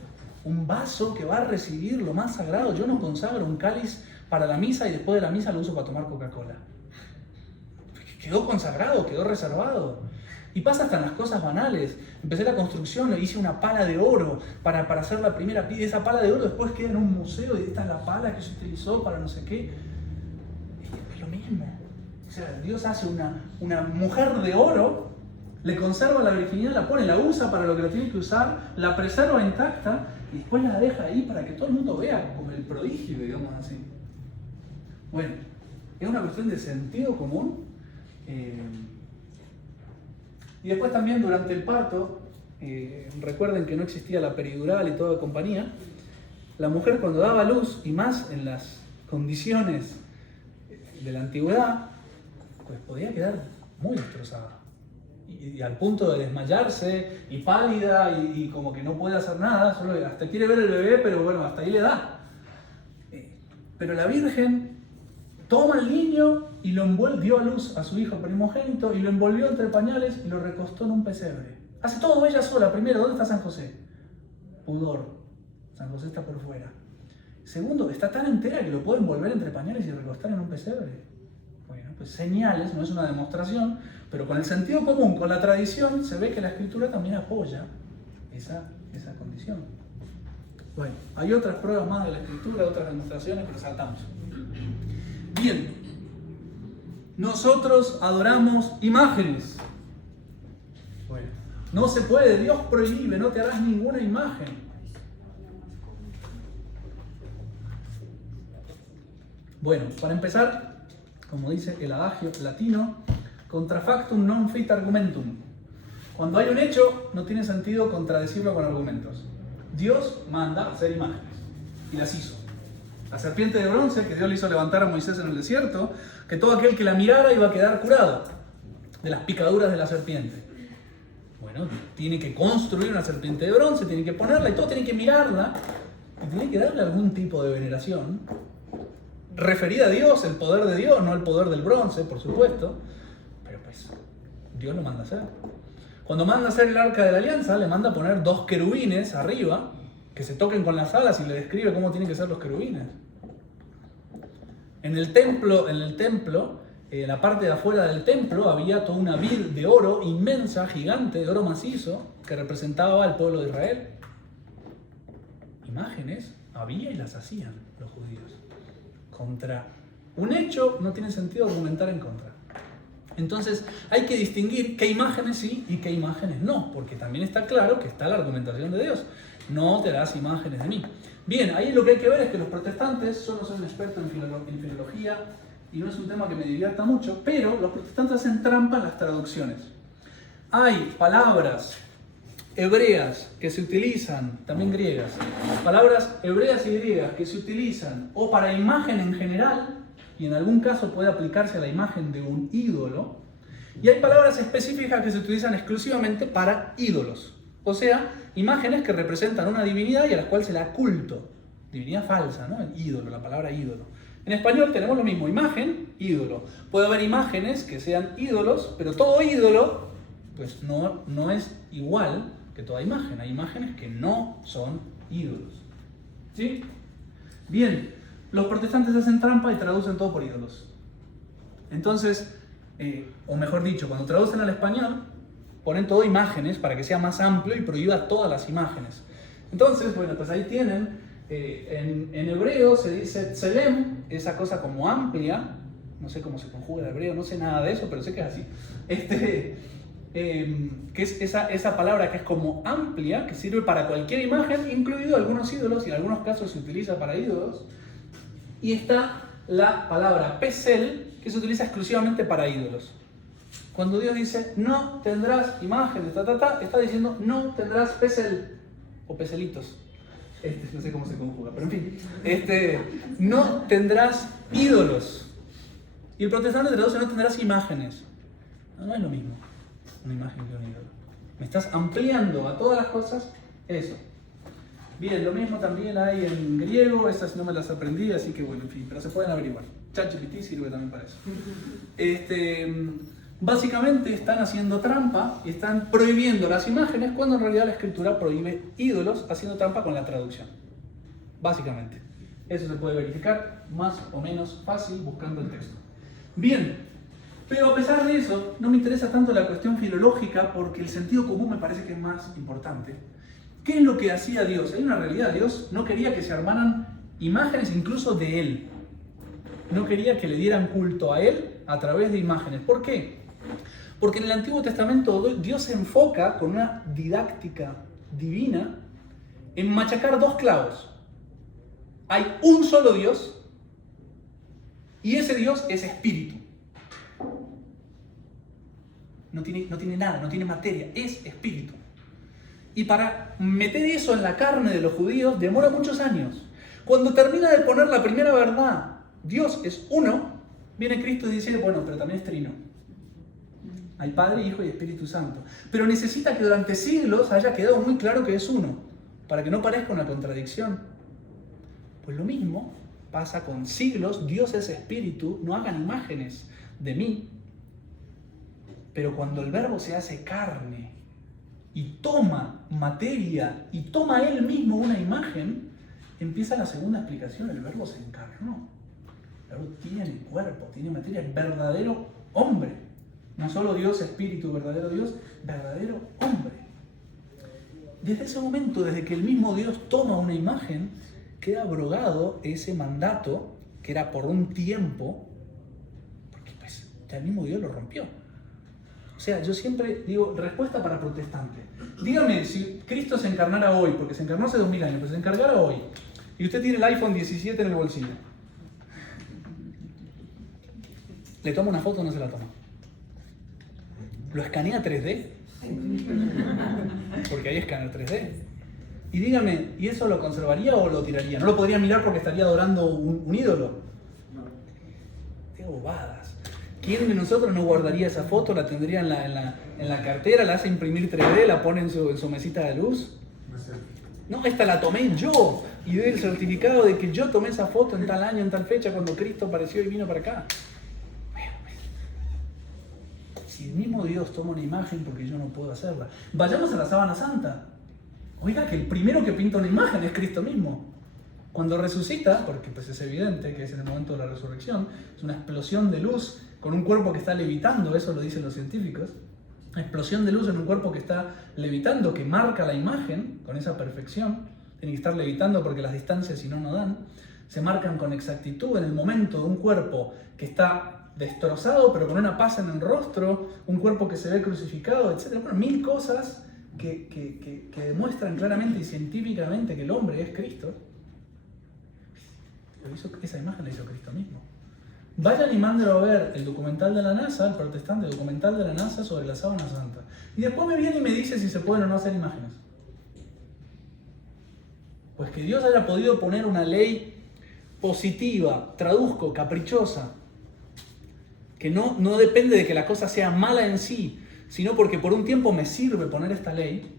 un vaso que va a recibir lo más sagrado. Yo no consagro un cáliz para la misa y después de la misa lo uso para tomar Coca-Cola. Quedó consagrado, quedó reservado. Y pasa hasta en las cosas banales. Empecé la construcción, hice una pala de oro para hacer la primera piedra. Esa pala de oro después queda en un museo y esta es la pala que se utilizó para no sé qué. Es lo mismo. O sea, Dios hace una mujer de oro, le conserva la virginidad, la pone, la usa para lo que la tiene que usar, la preserva intacta y después la deja ahí para que todo el mundo vea como el prodigio, digamos así. Bueno, es una cuestión de sentido común. Y después también durante el parto, recuerden que no existía la peridural y toda compañía, la mujer cuando daba luz, y más en las condiciones de la antigüedad, pues podía quedar muy destrozada. Y al punto de desmayarse, y pálida, y como que no puede hacer nada, solo hasta quiere ver el bebé, pero bueno, hasta ahí le da. Pero la Virgen toma al niño y lo dio a luz a su hijo primogénito y lo envolvió entre pañales y lo recostó en un pesebre. Hace todo ella sola. Primero, ¿dónde está San José? Pudor. San José está por fuera. Segundo, está tan entera que lo puede envolver entre pañales y recostar en un pesebre. Bueno, pues señales, no es una demostración, pero con el sentido común, con la tradición, se ve que la Escritura también apoya esa condición. Bueno, hay otras pruebas más de la Escritura, otras demostraciones, pero saltamos. Bien, nosotros adoramos imágenes. Bueno, no se puede, Dios prohíbe, no te harás ninguna imagen. Bueno, para empezar, como dice el adagio latino, contra factum non fit argumentum. Cuando hay un hecho, no tiene sentido contradecirlo con argumentos. Dios manda hacer imágenes y las hizo. La serpiente de bronce que Dios le hizo levantar a Moisés en el desierto, que todo aquel que la mirara iba a quedar curado de las picaduras de la serpiente. Bueno, tiene que construir una serpiente de bronce, tiene que ponerla y todo, tiene que mirarla y tiene que darle algún tipo de veneración referida a Dios, el poder de Dios, no el poder del bronce, por supuesto, pero pues Dios lo manda a hacer. Cuando manda a hacer el arca de la alianza, le manda a poner 2 querubines arriba que se toquen con las alas y le describe cómo tienen que ser los querubines. En el templo, en la parte de afuera del templo, había toda una vid de oro inmensa, gigante, de oro macizo, que representaba al pueblo de Israel. Imágenes había y las hacían los judíos. Contra un hecho no tiene sentido argumentar en contra. Entonces hay que distinguir qué imágenes sí y qué imágenes no, porque también está claro que está la argumentación de Dios. No te darás imágenes de mí. Bien, ahí lo que hay que ver es que los protestantes, yo no soy un experto en filología y no es un tema que me divierta mucho, pero los protestantes hacen trampa en las traducciones. Hay palabras hebreas que se utilizan, también griegas, palabras hebreas y griegas que se utilizan o para imagen en general, y en algún caso puede aplicarse a la imagen de un ídolo, y hay palabras específicas que se utilizan exclusivamente para ídolos, o sea, imágenes que representan una divinidad y a las cuales se le da culto, divinidad falsa, ¿no? El ídolo, la palabra ídolo. En español tenemos lo mismo, imagen, ídolo. Puede haber imágenes que sean ídolos, pero todo ídolo pues no es igual que toda imagen. Hay imágenes que no son ídolos. ¿Sí? Bien, los protestantes hacen trampa y traducen todo por ídolos. Entonces, o mejor dicho, cuando traducen al español, ponen todo imágenes para que sea más amplio y prohíba todas las imágenes. Entonces, bueno, pues ahí tienen, en hebreo se dice tselem, esa cosa como amplia, no sé cómo se conjuga el hebreo, no sé nada de eso, pero sé que es así. Que es esa palabra que es como amplia, que sirve para cualquier imagen, incluido algunos ídolos, y en algunos casos se utiliza para ídolos. Y está la palabra pesel, que se utiliza exclusivamente para ídolos. Cuando Dios dice, no tendrás imágenes, está diciendo, no tendrás pesel, o peselitos. No sé cómo se conjuga, pero en fin. No tendrás ídolos. Y el protestante traduce, no tendrás imágenes. No es lo mismo una imagen que un ídolo. Me estás ampliando a todas las cosas eso. Bien, lo mismo también hay en griego, estas no me las aprendí, así que bueno, en fin, pero se pueden averiguar. ChatGPT sirve también para eso. Básicamente están haciendo trampa y están prohibiendo las imágenes cuando en realidad la escritura prohíbe ídolos, haciendo trampa con la traducción. Básicamente. Eso se puede verificar más o menos fácil buscando el texto. Bien. Pero a pesar de eso, no me interesa tanto la cuestión filológica porque el sentido común me parece que es más importante. ¿Qué es lo que hacía Dios? Hay una realidad, Dios no quería que se armaran imágenes incluso de Él. No quería que le dieran culto a Él a través de imágenes. ¿Por qué? Porque en el Antiguo Testamento Dios se enfoca con una didáctica divina en machacar dos clavos. Hay un solo Dios y ese Dios es espíritu. No tiene nada, no tiene materia, es espíritu. Y para meter eso en la carne de los judíos demora muchos años. Cuando termina de poner la primera verdad, Dios es uno, viene Cristo y dice, bueno, pero también es trino. Hay Padre, Hijo y Espíritu Santo. Pero necesita que durante siglos haya quedado muy claro que es uno, para que no parezca una contradicción. Pues lo mismo pasa con siglos, Dios es espíritu, no hagan imágenes de mí. Pero cuando el Verbo se hace carne y toma materia y toma Él mismo una imagen, empieza la segunda explicación, el Verbo se encarnó. El Verbo tiene cuerpo, tiene materia, es verdadero hombre. No solo Dios, espíritu, verdadero Dios, verdadero hombre. Desde ese momento, desde que el mismo Dios toma una imagen, queda abrogado ese mandato, que era por un tiempo, porque pues ya el mismo Dios lo rompió. O sea, yo siempre digo, respuesta para protestante. Dígame, si Cristo se encarnara hoy, porque se encarnó hace 2000 años, pero se encarnara hoy, y usted tiene el iPhone 17 en el bolsillo, ¿le toma una foto o no se la toma? ¿Lo escanea 3D? Porque hay escáner 3D. Y dígame, ¿y eso lo conservaría o lo tiraría? ¿No lo podría mirar porque estaría adorando un ídolo? Qué bobadas. ¿Quién de nosotros no guardaría esa foto? ¿La tendría en la cartera? ¿La hace imprimir 3D? ¿La pone en su mesita de luz? No, esta la tomé yo. Y doy el certificado de que yo tomé esa foto en tal año, en tal fecha, cuando Cristo apareció y vino para acá. Si el mismo Dios toma una imagen, porque yo no puedo hacerla. Vayamos a la sábana santa. Oiga, que el primero que pinta una imagen es Cristo mismo. Cuando resucita, porque pues es evidente que es en el momento de la resurrección, es una explosión de luz con un cuerpo que está levitando, eso lo dicen los científicos. Una explosión de luz en un cuerpo que está levitando, que marca la imagen con esa perfección. Tiene que estar levitando porque las distancias si no, no dan. Se marcan con exactitud en el momento de un cuerpo que está destrozado, pero con una paz en el rostro, un cuerpo que se ve crucificado, etc. Bueno, 1000 cosas que demuestran claramente y científicamente que el hombre es Cristo. Esa imagen la hizo Cristo mismo. Vayan y mándenlo a ver el documental de la NASA, el protestante documental de la NASA sobre la sábana santa. Y después me viene y me dice si se pueden o no hacer imágenes. Pues que Dios haya podido poner una ley positiva, traduzco, caprichosa, que no depende de que la cosa sea mala en sí, sino porque por un tiempo me sirve poner esta ley.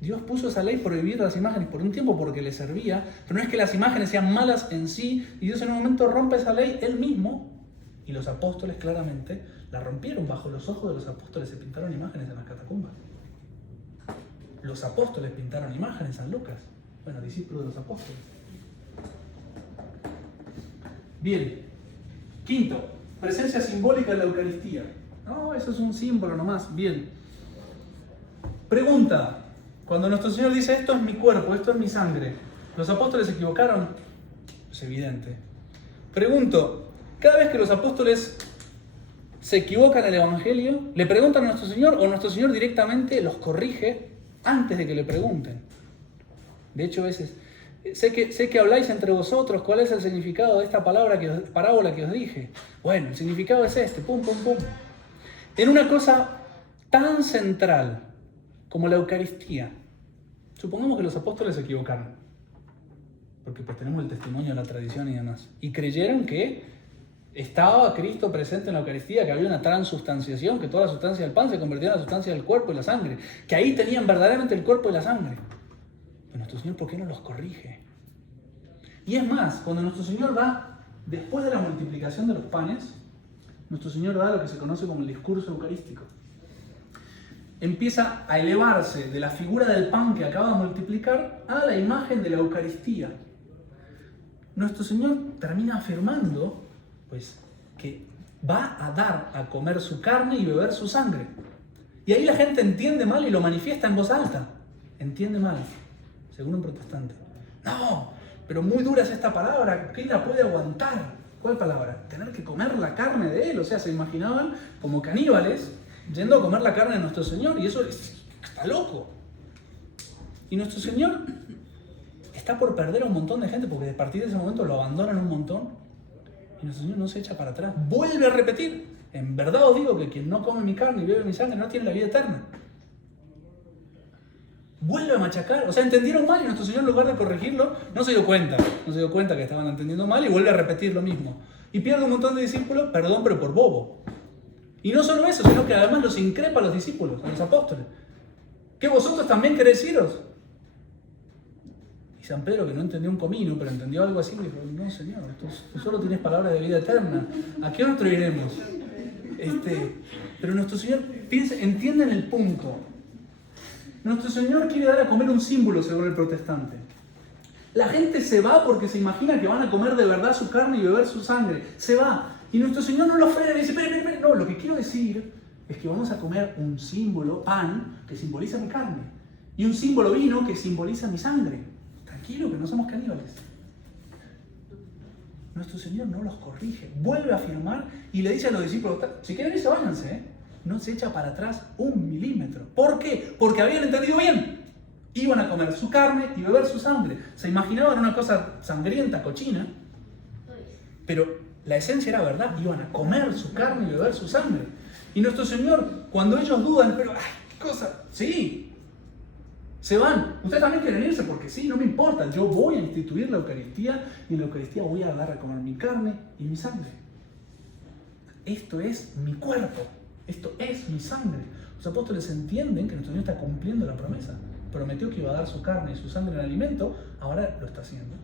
Dios puso esa ley prohibir las imágenes por un tiempo porque le servía, pero no es que las imágenes sean malas en sí, y Dios en un momento rompe esa ley él mismo, y los apóstoles claramente la rompieron. Bajo los ojos de los apóstoles se pintaron imágenes en las catacumbas. Los apóstoles pintaron imágenes, San Lucas. Bueno, discípulos de los apóstoles. Bien. Quinto, presencia simbólica en la Eucaristía. No, eso es un símbolo nomás. Bien. Pregunta. Cuando nuestro Señor dice, esto es mi cuerpo, esto es mi sangre, ¿los apóstoles se equivocaron? Es evidente. Pregunto, cada vez que los apóstoles se equivocan en el Evangelio, ¿le preguntan a nuestro Señor o nuestro Señor directamente los corrige antes de que le pregunten? De hecho, a veces, sé que habláis entre vosotros, ¿cuál es el significado de esta parábola que os dije? Bueno, el significado es este, pum, pum, pum. En una cosa tan central como la Eucaristía, supongamos que los apóstoles se equivocaron, porque pues tenemos el testimonio de la tradición y demás, y creyeron que estaba Cristo presente en la Eucaristía, que había una transustanciación, que toda la sustancia del pan se convertía en la sustancia del cuerpo y la sangre, que ahí tenían verdaderamente el cuerpo y la sangre. Pero nuestro Señor, ¿por qué no los corrige? Y es más, cuando nuestro Señor da, después de la multiplicación de los panes, nuestro Señor da lo que se conoce como el discurso eucarístico. Empieza a elevarse de la figura del pan que acaba de multiplicar a la imagen de la Eucaristía. Nuestro Señor termina afirmando, pues, que va a dar a comer su carne y beber su sangre. Y ahí la gente entiende mal y lo manifiesta en voz alta. Entiende mal, según un protestante. No, pero muy dura es esta palabra, ¿quién la puede aguantar? ¿Cuál palabra? Tener que comer la carne de Él. O sea, se imaginaban como caníbales yendo a comer la carne de nuestro Señor, y eso está loco. Y nuestro Señor está por perder a un montón de gente, porque a partir de ese momento lo abandonan un montón, y nuestro Señor no se echa para atrás. Vuelve a repetir, en verdad os digo que quien no come mi carne y bebe mi sangre no tiene la vida eterna. Vuelve a machacar, o sea, entendieron mal, y nuestro Señor en lugar de corregirlo, no se dio cuenta que estaban entendiendo mal, y vuelve a repetir lo mismo. Y pierde un montón de discípulos, perdón, pero por bobo. Y no solo eso, sino que además los increpa a los discípulos, a los apóstoles. ¿Que vosotros también queréis iros? Y San Pedro, que no entendió un comino, pero entendió algo así, dijo, no Señor, tú solo tienes palabras de vida eterna. ¿A qué otro iremos? Pero nuestro Señor, entienden el punto. Nuestro Señor quiere dar a comer un símbolo, según el protestante. La gente se va porque se imagina que van a comer de verdad su carne y beber su sangre. Se va. Y nuestro Señor no lo frena y dice, espera, no, lo que quiero decir es que vamos a comer un símbolo, pan, que simboliza mi carne, y un símbolo, vino, que simboliza mi sangre. Tranquilo, que no somos caníbales. Nuestro Señor no los corrige, vuelve a afirmar y le dice a los discípulos, si quieren irse, váyanse, No se echa para atrás 1 milímetro. ¿Por qué? Porque habían entendido bien. Iban a comer su carne y beber su sangre. Se imaginaban una cosa sangrienta, cochina, pero la esencia era verdad, iban a comer su carne y beber su sangre. Y nuestro Señor, cuando ellos dudan, pero, ¿qué cosa? Sí, se van. Ustedes también quieren irse porque sí, no me importa. Yo voy a instituir la Eucaristía y en la Eucaristía voy a dar a comer mi carne y mi sangre. Esto es mi cuerpo, esto es mi sangre. Los apóstoles entienden que nuestro Señor está cumpliendo la promesa. Prometió que iba a dar su carne y su sangre en alimento, ahora lo está haciendo.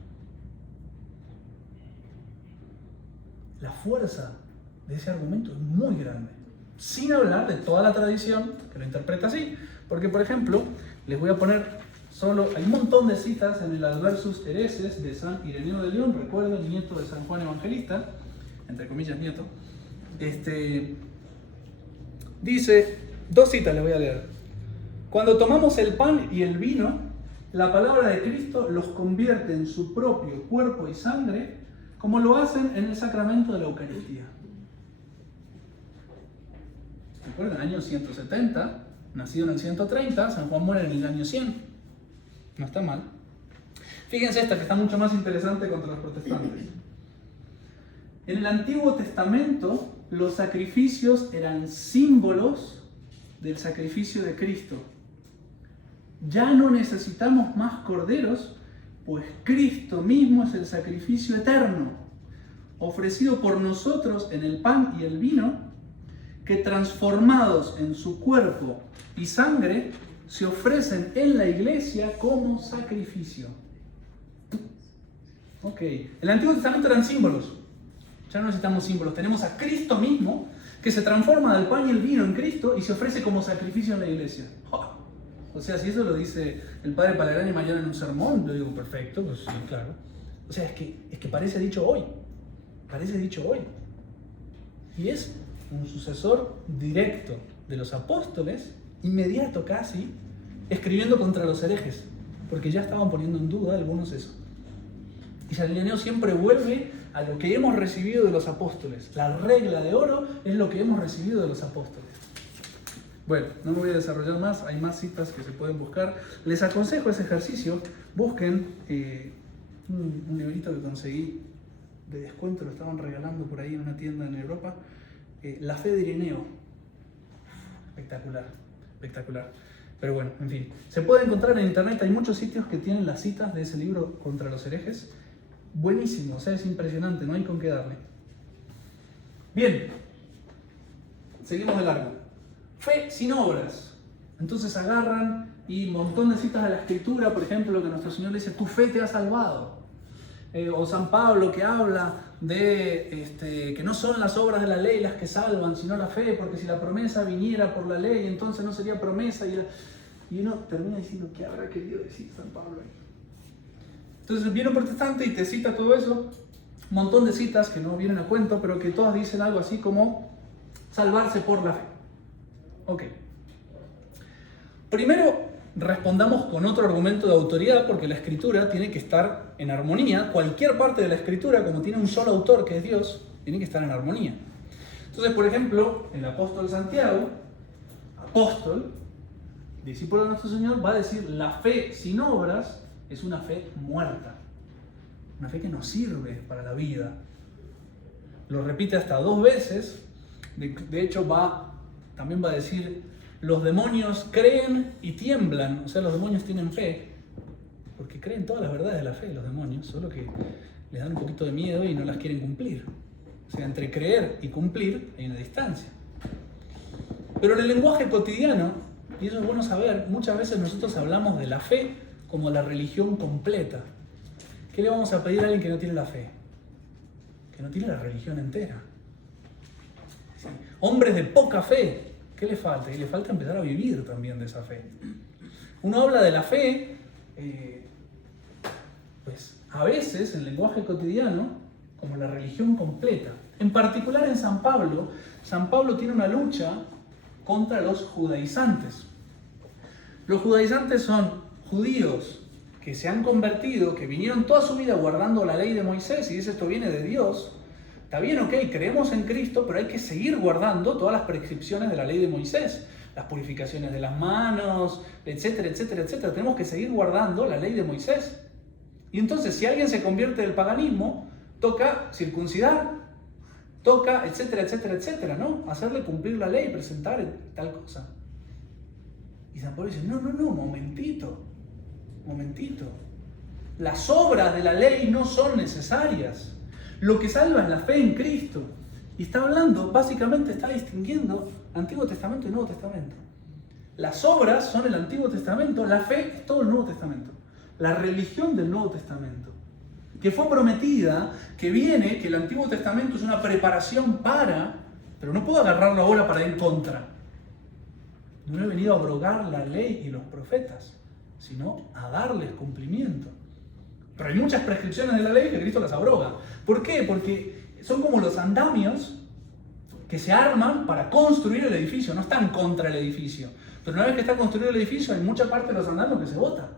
La fuerza de ese argumento es muy grande. Sin hablar de toda la tradición que lo interpreta así. Porque, por ejemplo, les voy a poner hay un montón de citas en el Adversus Hereses de San Ireneo de León, recuerden, nieto de San Juan Evangelista, entre comillas nieto. Dice, 2 citas les voy a leer. Cuando tomamos el pan y el vino, la palabra de Cristo los convierte en su propio cuerpo y sangre, como lo hacen en el sacramento de la Eucaristía. Recuerden, el año 170, nacido en el 130, San Juan muere en el año 100. No está mal. Fíjense esta que está mucho más interesante contra los protestantes. En el Antiguo Testamento, los sacrificios eran símbolos del sacrificio de Cristo. Ya no necesitamos más corderos, pues Cristo mismo es el sacrificio eterno, ofrecido por nosotros en el pan y el vino, que transformados en su cuerpo y sangre, se ofrecen en la iglesia como sacrificio. Ok, el Antiguo Testamento eran símbolos. Ya no necesitamos símbolos. Tenemos a Cristo mismo que se transforma del pan y el vino en Cristo y se ofrece como sacrificio en la iglesia. O sea, si eso lo dice el padre Palagrani mañana en un sermón, yo digo, perfecto, pues sí, claro. O sea, es que parece dicho hoy. Parece dicho hoy. Y es un sucesor directo de los apóstoles, inmediato casi, escribiendo contra los herejes, porque ya estaban poniendo en duda algunos eso. Y San Ireneo siempre vuelve a lo que hemos recibido de los apóstoles. La regla de oro es lo que hemos recibido de los apóstoles. Bueno, no me voy a desarrollar más, hay más citas que se pueden buscar. Les aconsejo ese ejercicio, busquen un librito que conseguí de descuento, lo estaban regalando por ahí en una tienda en Europa, La fe de Ireneo. Espectacular, espectacular. Pero bueno, en fin, se puede encontrar en internet, hay muchos sitios que tienen las citas de ese libro contra los herejes. Buenísimo, o sea, es impresionante, no hay con qué darle. Bien, seguimos de largo. Fe sin obras. Entonces agarran y un montón de citas de la Escritura, por ejemplo, lo que nuestro Señor le dice, tu fe te ha salvado. O San Pablo que habla de que no son las obras de la ley las que salvan, sino la fe, porque si la promesa viniera por la ley, entonces no sería promesa. Y uno termina diciendo, ¿qué habrá querido decir San Pablo ahí? Entonces viene un protestante y te cita todo eso, un montón de citas que no vienen a cuento, pero que todas dicen algo así como salvarse por la fe. Ok. Primero respondamos con otro argumento de autoridad, porque la Escritura tiene que estar en armonía. Cualquier parte de la Escritura, como tiene un solo autor que es Dios, tiene que estar en armonía. Entonces, por ejemplo, el apóstol Santiago, apóstol, discípulo de nuestro Señor, va a decir, la fe sin obras es una fe muerta, una fe que no sirve para la vida. Lo repite hasta 2 veces, de hecho también va a decir, los demonios creen y tiemblan, o sea, los demonios tienen fe, porque creen todas las verdades de la fe, los demonios, solo que les dan un poquito de miedo y no las quieren cumplir. O sea, entre creer y cumplir hay una distancia. Pero en el lenguaje cotidiano, y eso es bueno saber, muchas veces nosotros hablamos de la fe como la religión completa. ¿Qué le vamos a pedir a alguien que no tiene la fe? Que no tiene la religión entera. ¿Sí? Hombres de poca fe, ¿qué le falta? Y le falta empezar a vivir también de esa fe. Uno habla de la fe, pues a veces en lenguaje cotidiano, como la religión completa. En particular en San Pablo tiene una lucha contra los judaizantes. Los judaizantes son judíos que se han convertido, que vinieron toda su vida guardando la ley de Moisés y dice esto viene de Dios. Está bien, ok, creemos en Cristo, pero hay que seguir guardando todas las prescripciones de la ley de Moisés. Las purificaciones de las manos, etcétera, etcétera, etcétera. Tenemos que seguir guardando la ley de Moisés. Y entonces, si alguien se convierte del paganismo, toca circuncidar, toca, etcétera, etcétera, etcétera, ¿no? Hacerle cumplir la ley, presentar tal cosa. Y San Pablo dice, no, momentito. Las obras de la ley no son necesarias. Lo que salva es la fe en Cristo. Y está hablando, básicamente está distinguiendo Antiguo Testamento y Nuevo Testamento. Las obras son el Antiguo Testamento, la fe es todo el Nuevo Testamento. La religión del Nuevo Testamento, que fue prometida, que viene, que el Antiguo Testamento es una preparación para, pero no puedo agarrarlo ahora para ir contra. No he venido a abrogar la ley y los profetas, sino a darles cumplimiento. Pero hay muchas prescripciones de la ley que Cristo las abroga. ¿Por qué? Porque son como los andamios que se arman para construir el edificio, no están contra el edificio. Pero una vez que está construido el edificio, hay mucha parte de los andamios que se bota.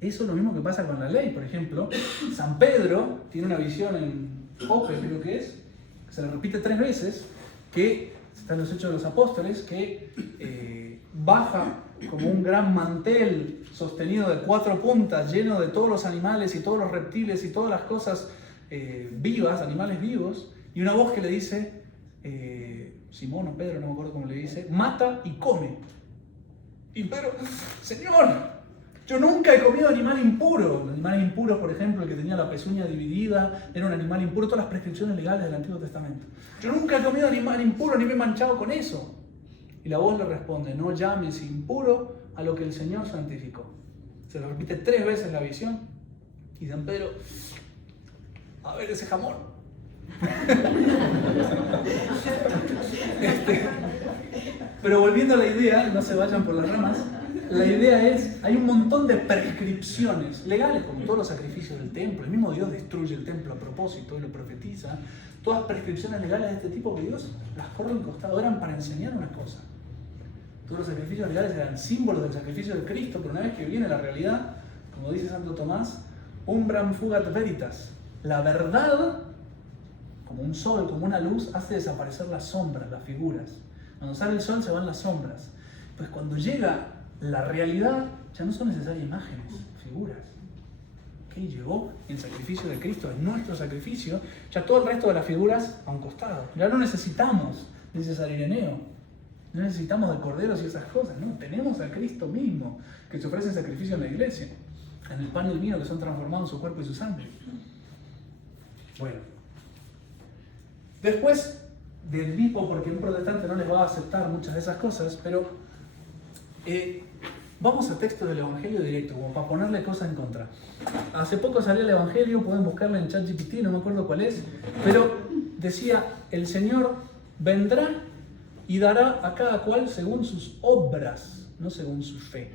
Eso es lo mismo que pasa con la ley. Por ejemplo, San Pedro tiene una visión en Jope, creo que es, que se la repite 3 veces, que está en los Hechos de los Apóstoles, que baja como un gran mantel sostenido de 4 puntas, lleno de todos los animales y todos los reptiles y todas las cosas vivas, animales vivos, y una voz que le dice, Simón o Pedro, no me acuerdo cómo le dice, mata y come. Y Pedro, Señor, yo nunca he comido animal impuro. Los animales impuros, por ejemplo, el que tenía la pezuña dividida, era un animal impuro, todas las prescripciones legales del Antiguo Testamento. Yo nunca he comido animal impuro ni me he manchado con eso. Y la voz le responde, no llames impuro a lo que el Señor santificó. Se lo repite 3 veces la visión. Y San Pedro, a ver ese jamón. Pero volviendo a la idea, no se vayan por las ramas, la idea es, hay un montón de prescripciones legales, como todos los sacrificios del templo. El mismo Dios destruye el templo a propósito y lo profetiza. Todas prescripciones legales de este tipo que Dios las corre en costado, eran para enseñar una cosa. Todos los sacrificios legales eran símbolos del sacrificio de Cristo, pero una vez que viene la realidad, como dice Santo Tomás, umbram fugat veritas. La verdad, como un sol, como una luz, hace desaparecer las sombras, las figuras. Cuando sale el sol se van las sombras. Pues cuando llega la realidad, ya no son necesarias imágenes, figuras. ¿Okay? Llegó el sacrificio de Cristo, es nuestro sacrificio, ya todo el resto de las figuras a un costado. Ya no necesitamos, dice San Ireneo, no necesitamos de corderos y esas cosas, no, tenemos a Cristo mismo, que se ofrece en sacrificio en la iglesia, en el pan y el vino que son transformados en su cuerpo y su sangre. Bueno, después del bipo, porque un protestante no les va a aceptar muchas de esas cosas, pero vamos a texto del Evangelio directo, como para ponerle cosas en contra. Hace poco salió el Evangelio, pueden buscarlo en ChatGPT, no me acuerdo cuál es, pero decía, el Señor vendrá y dará a cada cual según sus obras, no según su fe.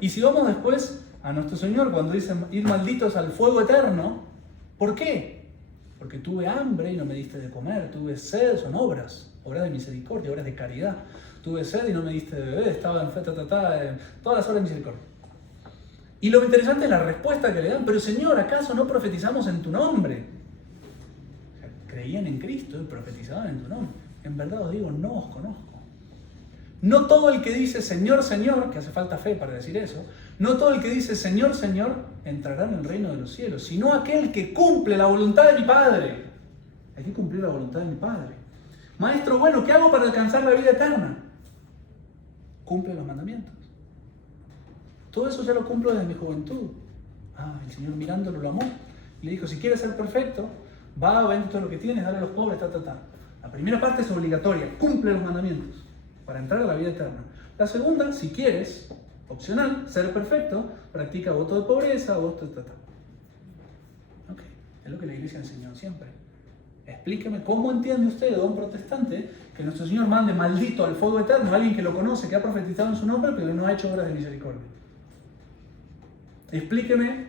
Y si vamos después a nuestro Señor, cuando dice ir malditos al fuego eterno, ¿por qué? Porque tuve hambre y no me diste de comer, tuve sed, son obras de misericordia, obras de caridad. Tuve sed y no me diste de beber, estaba en todas las obras de misericordia. Y lo interesante es la respuesta que le dan, pero Señor, ¿acaso no profetizamos en tu nombre? O sea, creían en Cristo y profetizaban en tu nombre. En verdad os digo, no os conozco. No todo el que dice Señor, Señor, que hace falta fe para decir eso, no todo el que dice Señor, Señor, entrará en el reino de los cielos, sino aquel que cumple la voluntad de mi Padre. Hay que cumplir la voluntad de mi Padre. Maestro, bueno, ¿qué hago para alcanzar la vida eterna? Cumple los mandamientos. Todo eso ya lo cumplo desde mi juventud. El Señor mirándolo lo amó. Y le dijo, si quieres ser perfecto, va, vende todo lo que tienes, dale a los pobres, La primera parte es obligatoria, cumple los mandamientos para entrar a la vida eterna. La segunda, si quieres, opcional, ser perfecto, practica voto de pobreza, voto de Okay. Es lo que la Iglesia enseñó siempre. Explíqueme cómo entiende usted, don protestante, que nuestro Señor mande maldito al fuego eterno a alguien que lo conoce, que ha profetizado en su nombre, pero no ha hecho obras de misericordia. Explíqueme,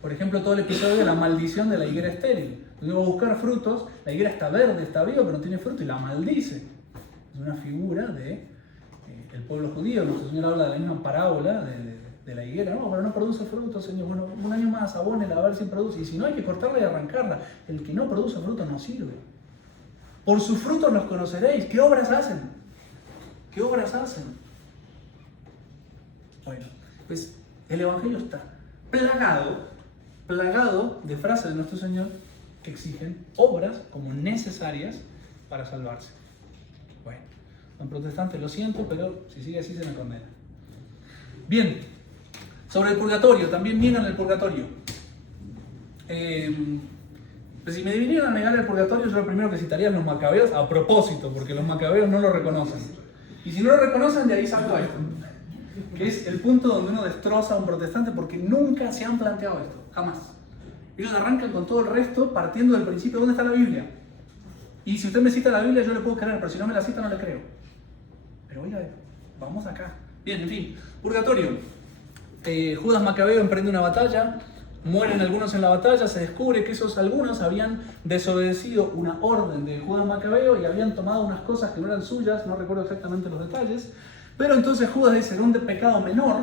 por ejemplo, todo el episodio de la maldición de la higuera estéril. Donde va a buscar frutos, la higuera está verde, está viva, pero no tiene fruto y la maldice. Es una figura del pueblo judío. Nuestro Señor habla de la misma parábola de la higuera. No, pero no produce fruto, Señor. Bueno, un año más abónela a ver si produce. Y si no, hay que cortarla y arrancarla. El que no produce fruto no sirve. Por sus frutos los conoceréis. ¿Qué obras hacen? ¿Qué obras hacen? Bueno, pues el Evangelio está plagado de frases de nuestro Señor que exigen obras como necesarias para salvarse. Bueno, don protestante, lo siento, pero si sigue así se me condena. Bien, sobre el purgatorio, también niegan el purgatorio. Pues si me vinieran a negar el purgatorio, yo lo primero que citaría es los macabeos, a propósito, porque los macabeos no lo reconocen. Y si no lo reconocen, de ahí salgo a esto, que es el punto donde uno destroza a un protestante, porque nunca se han planteado esto, jamás. Ellos arrancan con todo el resto partiendo del principio, ¿dónde está la Biblia? Y si usted me cita la Biblia, yo le puedo creer, pero si no me la cita, no le creo. Pero oiga, vamos acá. Bien, en fin, purgatorio. Judas Macabeo emprende una batalla, mueren algunos en la batalla, se descubre que esos algunos habían desobedecido una orden de Judas Macabeo y habían tomado unas cosas que no eran suyas, no recuerdo exactamente los detalles, pero entonces Judas dice, era un pecado menor,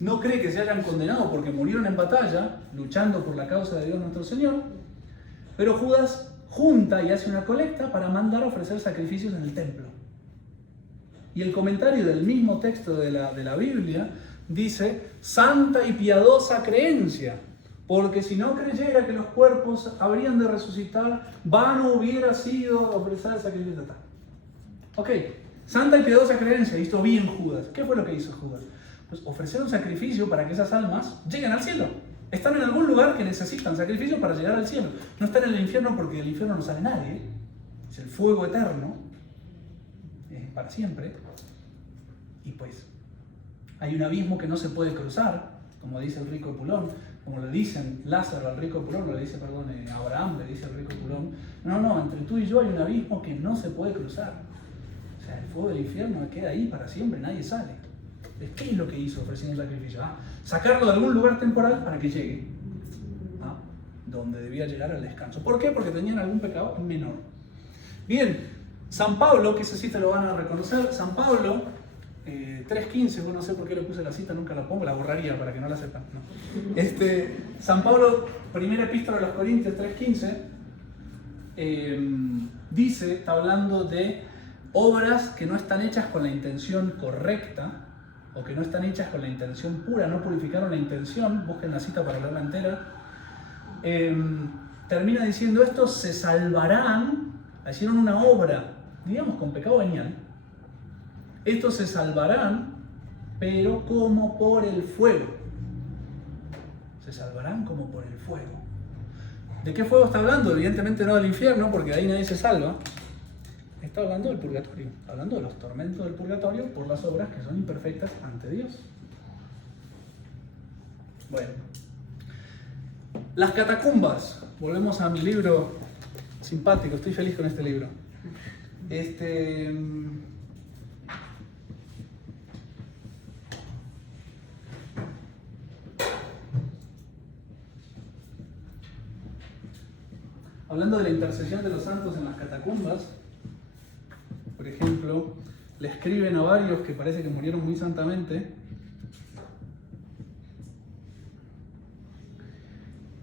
no cree que se hayan condenado porque murieron en batalla, luchando por la causa de Dios nuestro Señor, pero Judas junta y hace una colecta para mandar a ofrecer sacrificios en el templo. Y el comentario del mismo texto de la Biblia dice, santa y piadosa creencia, porque si no creyera que los cuerpos habrían de resucitar, vano hubiera sido ofrecer sacrificios. Ok, santa y piadosa creencia, hizo bien Judas. ¿Qué fue lo que hizo Judas? Pues ofrecer un sacrificio para que esas almas lleguen al cielo. Están en algún lugar que necesitan sacrificio para llegar al cielo. No están en el infierno porque del infierno no sale nadie. Es el fuego eterno, para siempre. Y pues, hay un abismo que no se puede cruzar, como dice el rico Epulón, como le dicen Lázaro al rico Epulón, Abraham le dice al rico Epulón. No, entre tú y yo hay un abismo que no se puede cruzar. O sea, el fuego del infierno queda ahí para siempre, nadie sale. ¿Qué es lo que hizo ofreciendo un sacrificio? Sacarlo de algún lugar temporal para que llegue donde debía llegar al descanso. ¿Por qué? Porque tenían algún pecado menor. Bien, San Pablo, que ese sí te lo van a reconocer, San Pablo 3.15, no sé por qué le puse la cita, nunca la pongo, la borraría para que no la sepan. No. San Pablo, primera epístola a los Corintios 3.15, dice, está hablando de obras que no están hechas con la intención correcta, o que no están hechas con la intención pura, no purificaron la intención, busquen la cita para leerla entera. Termina diciendo, estos se salvarán, hicieron una obra, digamos, con pecado venial. Estos se salvarán, pero como por el fuego. Se salvarán como por el fuego. ¿De qué fuego está hablando? Evidentemente no del infierno, porque ahí nadie se salva. Está hablando del purgatorio, hablando de los tormentos del purgatorio por las obras que son imperfectas ante Dios. Bueno, las catacumbas. Volvemos a mi libro simpático, estoy feliz con este libro. Hablando de la intercesión de los santos en las catacumbas, por ejemplo, le escriben a varios que parece que murieron muy santamente.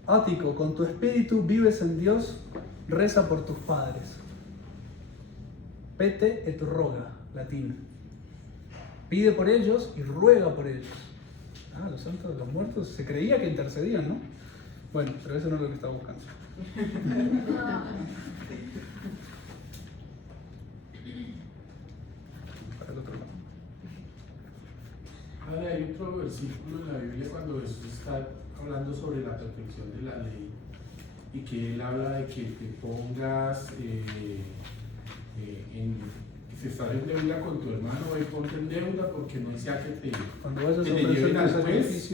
Ático, con tu espíritu vives en Dios, reza por tus padres. Pete et roga, latín. Pide por ellos y ruega por ellos. Los santos de los muertos, se creía que intercedían, ¿no? Bueno, pero eso no es lo que estaba buscando. Para el otro lado. Ahora hay otro versículo en la Biblia cuando Jesús está hablando sobre la perfección de la ley y que él habla de que te pongas si estás en deuda con tu hermano, ponte en deuda porque no sea que te lleven al juez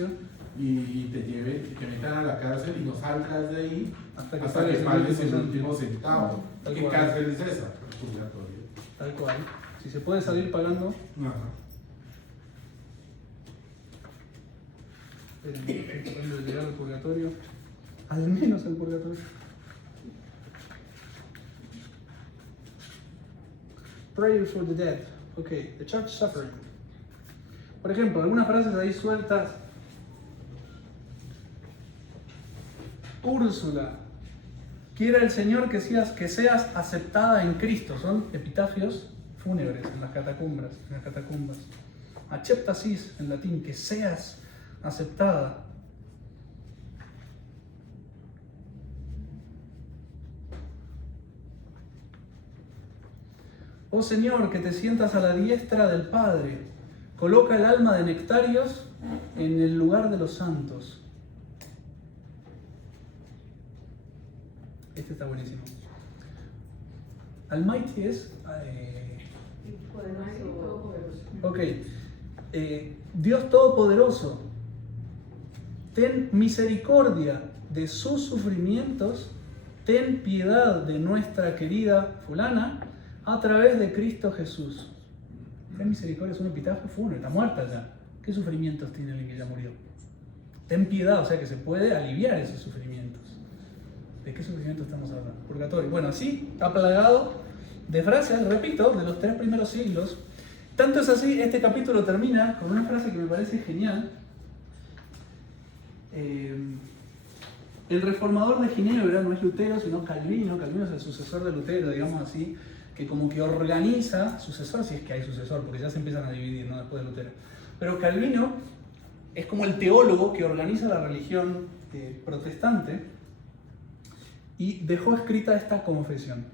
y te metan a la cárcel y no salgas de ahí hasta que pagues el último centavo. ¿Qué cárcel es esa? Purgatorio. Tal cual. Si se puede salir pagando. Ajá. Tratando de llegar al purgatorio. Al menos al purgatorio. Prayer for the dead. Ok, the church suffering. Por ejemplo, algunas frases ahí sueltas. Úrsula, quiera el Señor que seas aceptada en Cristo. Son epitafios fúnebres en las catacumbas. Acceptasis en latín, que seas aceptada. Oh Señor, que te sientas a la diestra del Padre, coloca el alma de Nectarios en el lugar de los santos. Este está buenísimo. Almighty es... ok. Dios Todopoderoso, ten misericordia de sus sufrimientos, ten piedad de nuestra querida fulana, a través de Cristo Jesús. Ten misericordia, es un epitafio fúnebre, está muerta ya. ¿Qué sufrimientos tiene alguien que ya murió? Ten piedad, o sea que se puede aliviar esos sufrimientos. ¿De qué sufrimiento estamos hablando? Purgatorio. Bueno, así está plagado de frases, repito, de los 3 primeros siglos. Tanto es así, este capítulo termina con una frase que me parece genial, El reformador de Ginebra no es Lutero, sino Calvino. Calvino es el sucesor de Lutero, digamos así, que como que organiza, sucesor, si es que hay sucesor, porque ya se empiezan a dividir, ¿no? Después de Lutero. Pero Calvino es como el teólogo que organiza la religión protestante y dejó escrita esta confesión.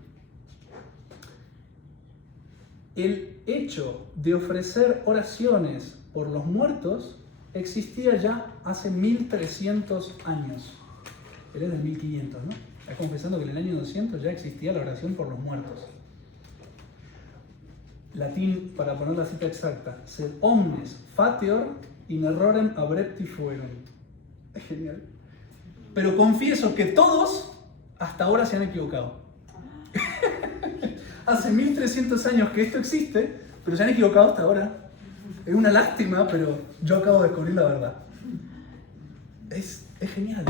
El hecho de ofrecer oraciones por los muertos existía ya hace 1300 años. Él es del 1500, ¿no? Está confesando que en el año 200 ya existía la oración por los muertos. Latín, para poner la cita exacta, sed omnes fateor in errorem abrepti fueron. Es genial. Pero confieso que todos hasta ahora se han equivocado. Hace 1300 años que esto existe, pero se han equivocado hasta ahora. Es una lástima, pero yo acabo de descubrir la verdad. Es genial.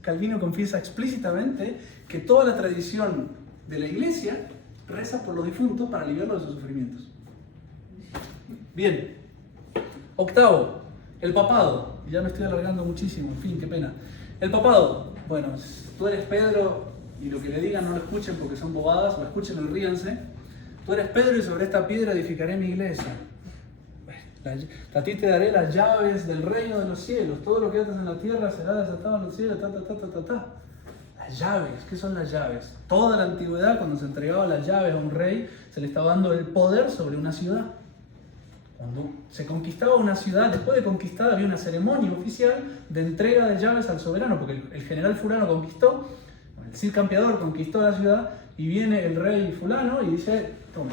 Calvino confiesa explícitamente que toda la tradición de la Iglesia reza por los difuntos para aliviarlos de sus sufrimientos. Bien. Octavo, el papado. Ya me estoy alargando muchísimo, en fin, qué pena. El papado. Bueno, tú eres Pedro y lo que le digan no lo escuchen porque son bobadas, o escúchenlo y ríanse. Tú eres Pedro y sobre esta piedra edificaré mi iglesia. A ti te daré las llaves del reino de los cielos. Todo lo que haces en la tierra será desatado en los cielos. Las llaves, ¿qué son las llaves? Toda la antigüedad, cuando se entregaba las llaves a un rey, se le estaba dando el poder sobre una ciudad. Cuando se conquistaba una ciudad, después de conquistada había una ceremonia oficial de entrega de llaves al soberano, porque el general fulano conquistó, el Cid Campeador conquistó la ciudad, y viene el rey fulano y dice, tome,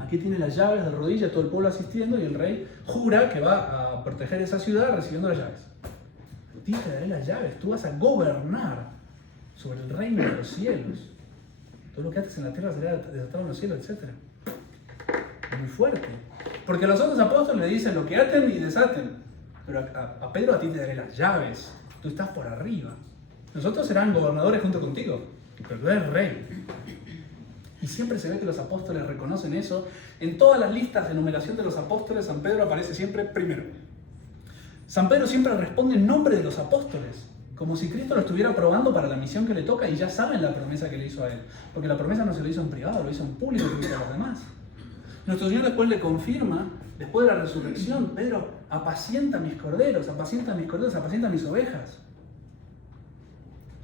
aquí tiene las llaves de rodillas, todo el pueblo asistiendo, y el rey jura que va a proteger esa ciudad recibiendo las llaves. A ti te daré las llaves, tú vas a gobernar sobre el reino de los cielos. Todo lo que haces en la tierra será desatado en los cielos, etc. Muy fuerte. Porque los otros apóstoles le dicen lo que aten y desaten. Pero a Pedro, a ti te daré las llaves. Tú estás por arriba. Nosotros serán gobernadores junto contigo, pero tú eres rey. Y siempre se ve que los apóstoles reconocen eso. En todas las listas de numeración de los apóstoles, San Pedro aparece siempre primero. San Pedro siempre responde en nombre de los apóstoles, como si Cristo lo estuviera probando para la misión que le toca, y ya saben la promesa que le hizo a él. Porque la promesa no se lo hizo en privado, lo hizo en público frente a los demás. Nuestro Señor después le confirma, después de la resurrección, Pedro, apacienta mis corderos, apacienta mis ovejas.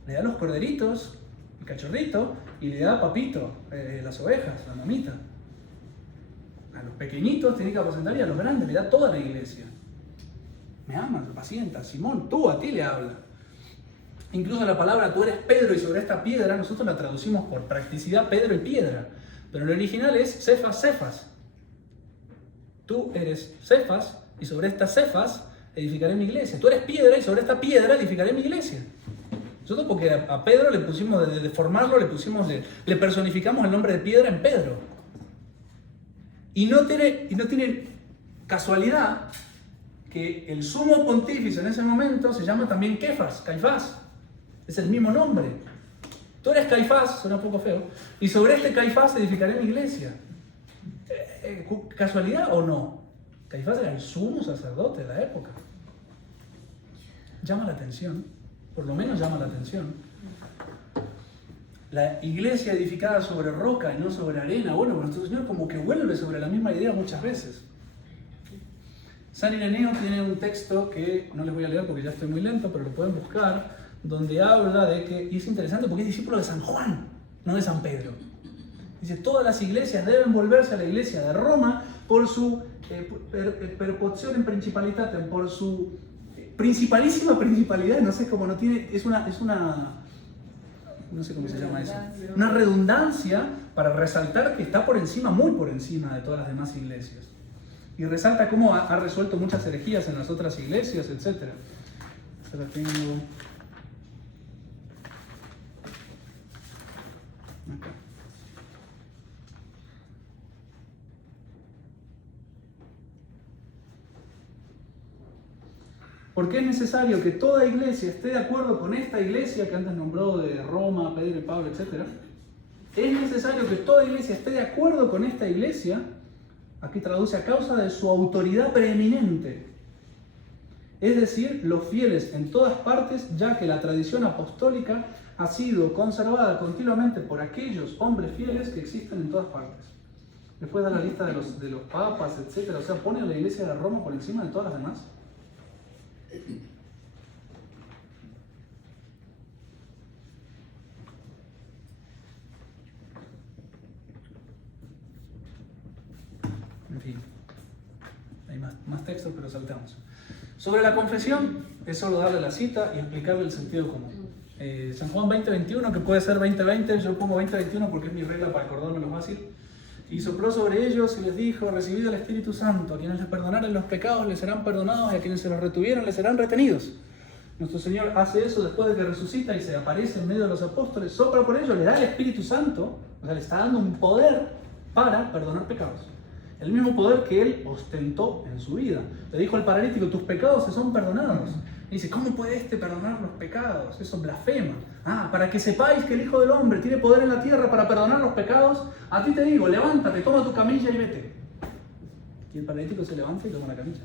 Le da los corderitos, el cachorrito, y le da a Papito, las ovejas, la mamita. A los pequeñitos tiene que apacentar, y a los grandes le da toda la iglesia. Me amas, apacienta. Simón, tú a ti le habla. Incluso la palabra tú eres Pedro y sobre esta piedra, nosotros la traducimos por practicidad Pedro y piedra. Pero el original es Cefas, Cefas. Tú eres Cefas y sobre estas Cefas edificaré mi iglesia. Tú eres piedra y sobre esta piedra edificaré mi iglesia. Nosotros porque a Pedro le pusimos, de deformarlo, le personificamos el nombre de piedra en Pedro. Y no tiene casualidad que el sumo pontífice en ese momento se llama también Kefas, Caifás. Es el mismo nombre. Tú eres Caifás, suena un poco feo, y sobre este Caifás edificaré mi iglesia. ¿Casualidad o no? Caifás era el sumo sacerdote de la época. Llama la atención, por lo menos llama la atención. La iglesia edificada sobre roca y no sobre arena. Bueno, nuestro Señor como que vuelve sobre la misma idea muchas veces. San Ireneo tiene un texto que no les voy a leer porque ya estoy muy lento, pero lo pueden buscar, donde habla de que, y es interesante porque es discípulo de San Juan, no de San Pedro. Dice, todas las iglesias deben volverse a la iglesia de Roma por su perposición en principalitatem, por su principalísima principalidad, no sé cómo no tiene, es una no sé cómo se llama eso, una redundancia para resaltar que está por encima, muy por encima de todas las demás iglesias. Y resalta cómo ha resuelto muchas herejías en las otras iglesias, etc. Se la tengo acá. Porque es necesario que toda iglesia esté de acuerdo con esta iglesia que antes nombró de Roma, Pedro y Pablo, etc. Es necesario que toda iglesia esté de acuerdo con esta iglesia, aquí traduce a causa de su autoridad preeminente, es decir, los fieles en todas partes, ya que la tradición apostólica ha sido conservada continuamente por aquellos hombres fieles que existen en todas partes. Después da la lista de los papas, etc. O sea, pone a la Iglesia de Roma por encima de todas las demás. En fin, hay más textos, pero saltamos. Sobre la confesión, es solo darle la cita y explicarle el sentido común. San Juan 20:21, que puede ser 20:20, yo pongo 20:21 porque es mi regla para acordarme lo fácil. Y sopló sobre ellos y les dijo: recibid el Espíritu Santo, a quienes les perdonaren los pecados les serán perdonados, y a quienes se los retuvieron les serán retenidos. Nuestro Señor hace eso después de que resucita y se aparece en medio de los apóstoles, sopla por ellos, le da el Espíritu Santo, o sea, le está dando un poder para perdonar pecados. El mismo poder que Él ostentó en su vida. Le dijo al paralítico: tus pecados se son perdonados. Y dice: ¿cómo puede este perdonar los pecados? Eso blasfema. Para que sepáis que el Hijo del Hombre tiene poder en la tierra para perdonar los pecados, a ti te digo, levántate, toma tu camilla y vete. Y el paralítico se levanta y toma la camilla.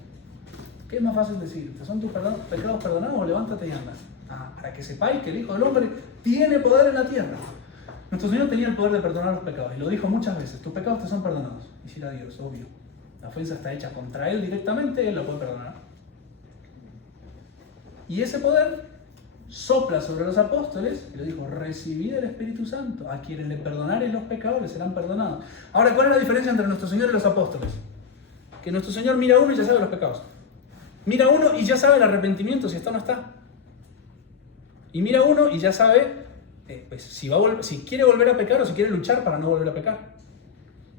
¿Qué es más fácil decir? ¿Te son tus pecados perdonados o levántate y anda? Para que sepáis que el Hijo del Hombre tiene poder en la tierra. Nuestro Señor tenía el poder de perdonar los pecados y lo dijo muchas veces: tus pecados te son perdonados. Y si era Dios, obvio. La ofensa está hecha contra Él directamente, Él lo puede perdonar. Y ese poder sopla sobre los apóstoles y le dijo: recibid el Espíritu Santo, a quienes le perdonaren los pecados les serán perdonados. Ahora, ¿cuál es la diferencia entre nuestro Señor y los apóstoles? Que nuestro Señor mira a uno y ya sabe los pecados. Mira a uno y ya sabe el arrepentimiento, si está o no está. Y mira a uno y ya sabe si quiere volver a pecar o si quiere luchar para no volver a pecar.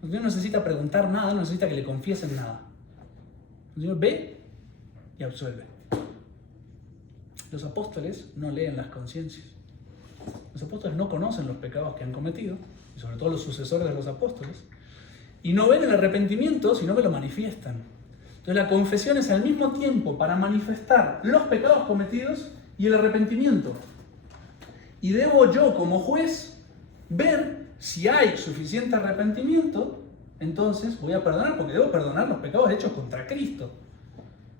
El Señor no necesita preguntar nada, no necesita que le confiesen nada. El Señor ve y absuelve. Los apóstoles no leen las conciencias. Los apóstoles no conocen los pecados que han cometido, y sobre todo los sucesores de los apóstoles, y no ven el arrepentimiento, sino que lo manifiestan. Entonces la confesión es al mismo tiempo para manifestar los pecados cometidos y el arrepentimiento. Y debo yo, como juez, ver si hay suficiente arrepentimiento, entonces voy a perdonar, porque debo perdonar los pecados hechos contra Cristo.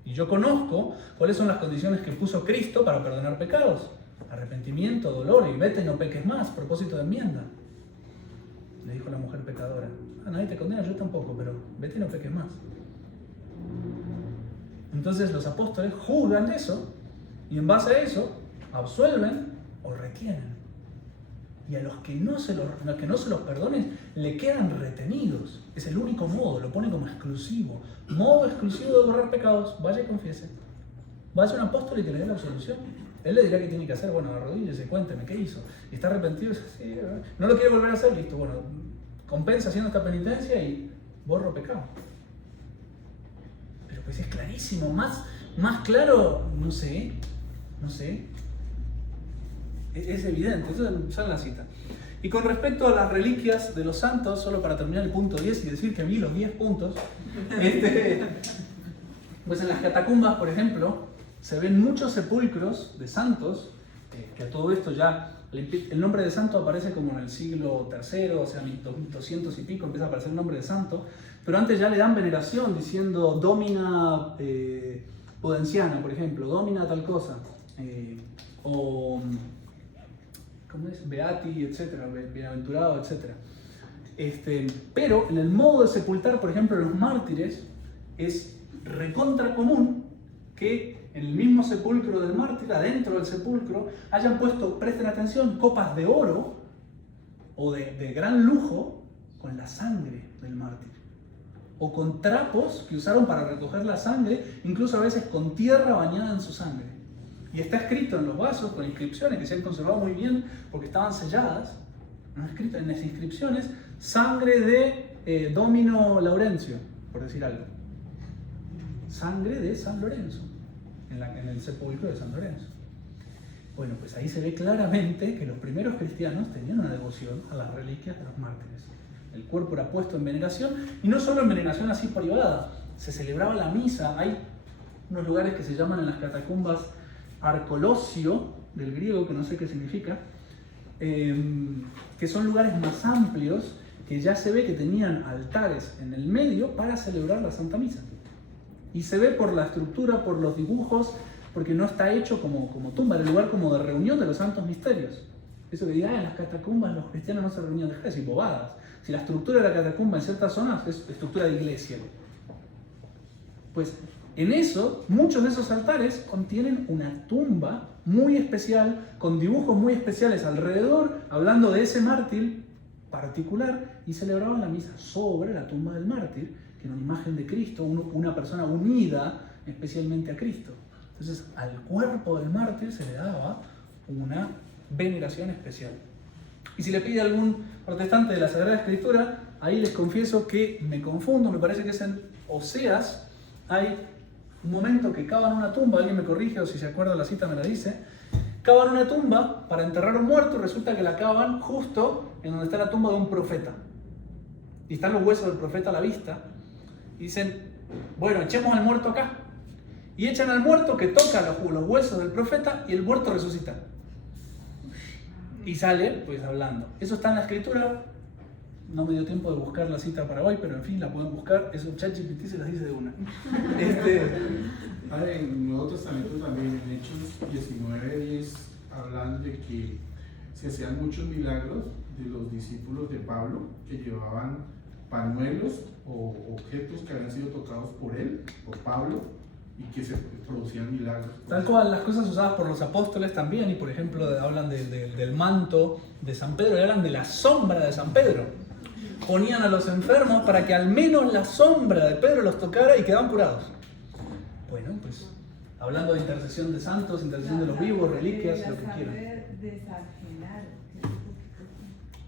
Y yo conozco cuáles son las condiciones que puso Cristo para perdonar pecados. Arrepentimiento, dolor, y vete y no peques más, propósito de enmienda. Le dijo la mujer pecadora: nadie te condena, yo tampoco, pero vete y no peques más. Entonces los apóstoles juzgan eso, y en base a eso absuelven o retienen. Y a los que no se los perdonen, le quedan retenidos. Es el único modo, lo pone como exclusivo. Modo exclusivo de borrar pecados: vaya y confiese. Vaya a un apóstol y que le dé la absolución. Él le dirá qué tiene que hacer. Bueno, arrodíllese, cuénteme qué hizo. Y está arrepentido, sí, no lo quiere volver a hacer, listo. Bueno, compensa haciendo esta penitencia y borro pecado. Pero pues es clarísimo, más claro, no sé. Es evidente, eso es la cita. Y con respecto a las reliquias de los santos, solo para terminar el punto 10 y decir que vi los 10 puntos, pues en las catacumbas, por ejemplo, se ven muchos sepulcros de santos, que a todo esto ya, el nombre de santo aparece como en el siglo III, o sea, 1200 y pico empieza a aparecer el nombre de santo, pero antes ya le dan veneración diciendo Domina Pudenciana, por ejemplo, Domina tal cosa, o ¿cómo es? Beati, etcétera, bienaventurado, etcétera. Pero en el modo de sepultar, por ejemplo, los mártires, es recontra común que en el mismo sepulcro del mártir, adentro del sepulcro, hayan puesto, presten atención, copas de oro o de gran lujo con la sangre del mártir. O con trapos que usaron para recoger la sangre, incluso a veces con tierra bañada en su sangre. Y está escrito en los vasos con inscripciones que se han conservado muy bien porque estaban selladas. ¿No? Escrito en las inscripciones: sangre de Domino Laurencio, por decir algo. Sangre de San Lorenzo, en el sepulcro de San Lorenzo. Bueno, pues ahí se ve claramente que los primeros cristianos tenían una devoción a las reliquias de los mártires. El cuerpo era puesto en veneración, y no solo en veneración así privada, se celebraba la misa. Hay unos lugares que se llaman en las catacumbas arcolosio, del griego, que no sé qué significa, que son lugares más amplios, que ya se ve que tenían altares en el medio para celebrar la Santa Misa. Y se ve por la estructura, por los dibujos, porque no está hecho como tumba, era el lugar como de reunión de los santos misterios. Eso que diga, en las catacumbas los cristianos no se reunían, deja de decir bobadas. Si la estructura de la catacumba en ciertas zonas es estructura de iglesia. Pues en eso, muchos de esos altares contienen una tumba muy especial, con dibujos muy especiales alrededor, hablando de ese mártir particular, y celebraban la misa sobre la tumba del mártir, que era una imagen de Cristo, una persona unida especialmente a Cristo. Entonces, al cuerpo del mártir se le daba una veneración especial. Y si le pide a algún protestante de la Sagrada Escritura, ahí les confieso que me confundo, me parece que es en Oseas, hay un momento que cavan una tumba, alguien me corrige o si se acuerda la cita me la dice, cavan una tumba para enterrar a un muerto y resulta que la cavan justo en donde está la tumba de un profeta. Y están los huesos del profeta a la vista y dicen, bueno, echemos al muerto acá. Y echan al muerto que toca los huesos del profeta y el muerto resucita. Y sale pues hablando. Eso está en la Escritura. No me dio tiempo de buscar la cita para hoy, pero en fin, la pueden buscar. Eso ChatGPT se las dice de una. En el Nuevo Testamento también, en Hechos 19:10, hablan de que se hacían muchos milagros de los discípulos de Pablo, que llevaban pañuelos o objetos que habían sido tocados por él, por Pablo, y que se producían milagros. Tal cual, las cosas usadas por los apóstoles también, y por ejemplo hablan del manto de San Pedro, y hablan de la sombra de San Pedro. Ponían a los enfermos para que al menos la sombra de Pedro los tocara y quedaban curados. Bueno, pues hablando de intercesión de santos, intercesión de los vivos, reliquias, lo que quieran.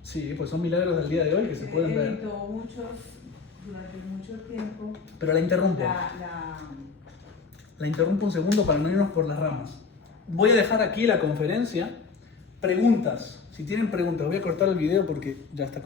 Sí, pues son milagros del día de hoy que se pueden ver. Durante mucho tiempo. Pero la interrumpo. La interrumpo un segundo para no irnos por las ramas. Voy a dejar aquí la conferencia. Preguntas. Si tienen preguntas, voy a cortar el video porque ya está.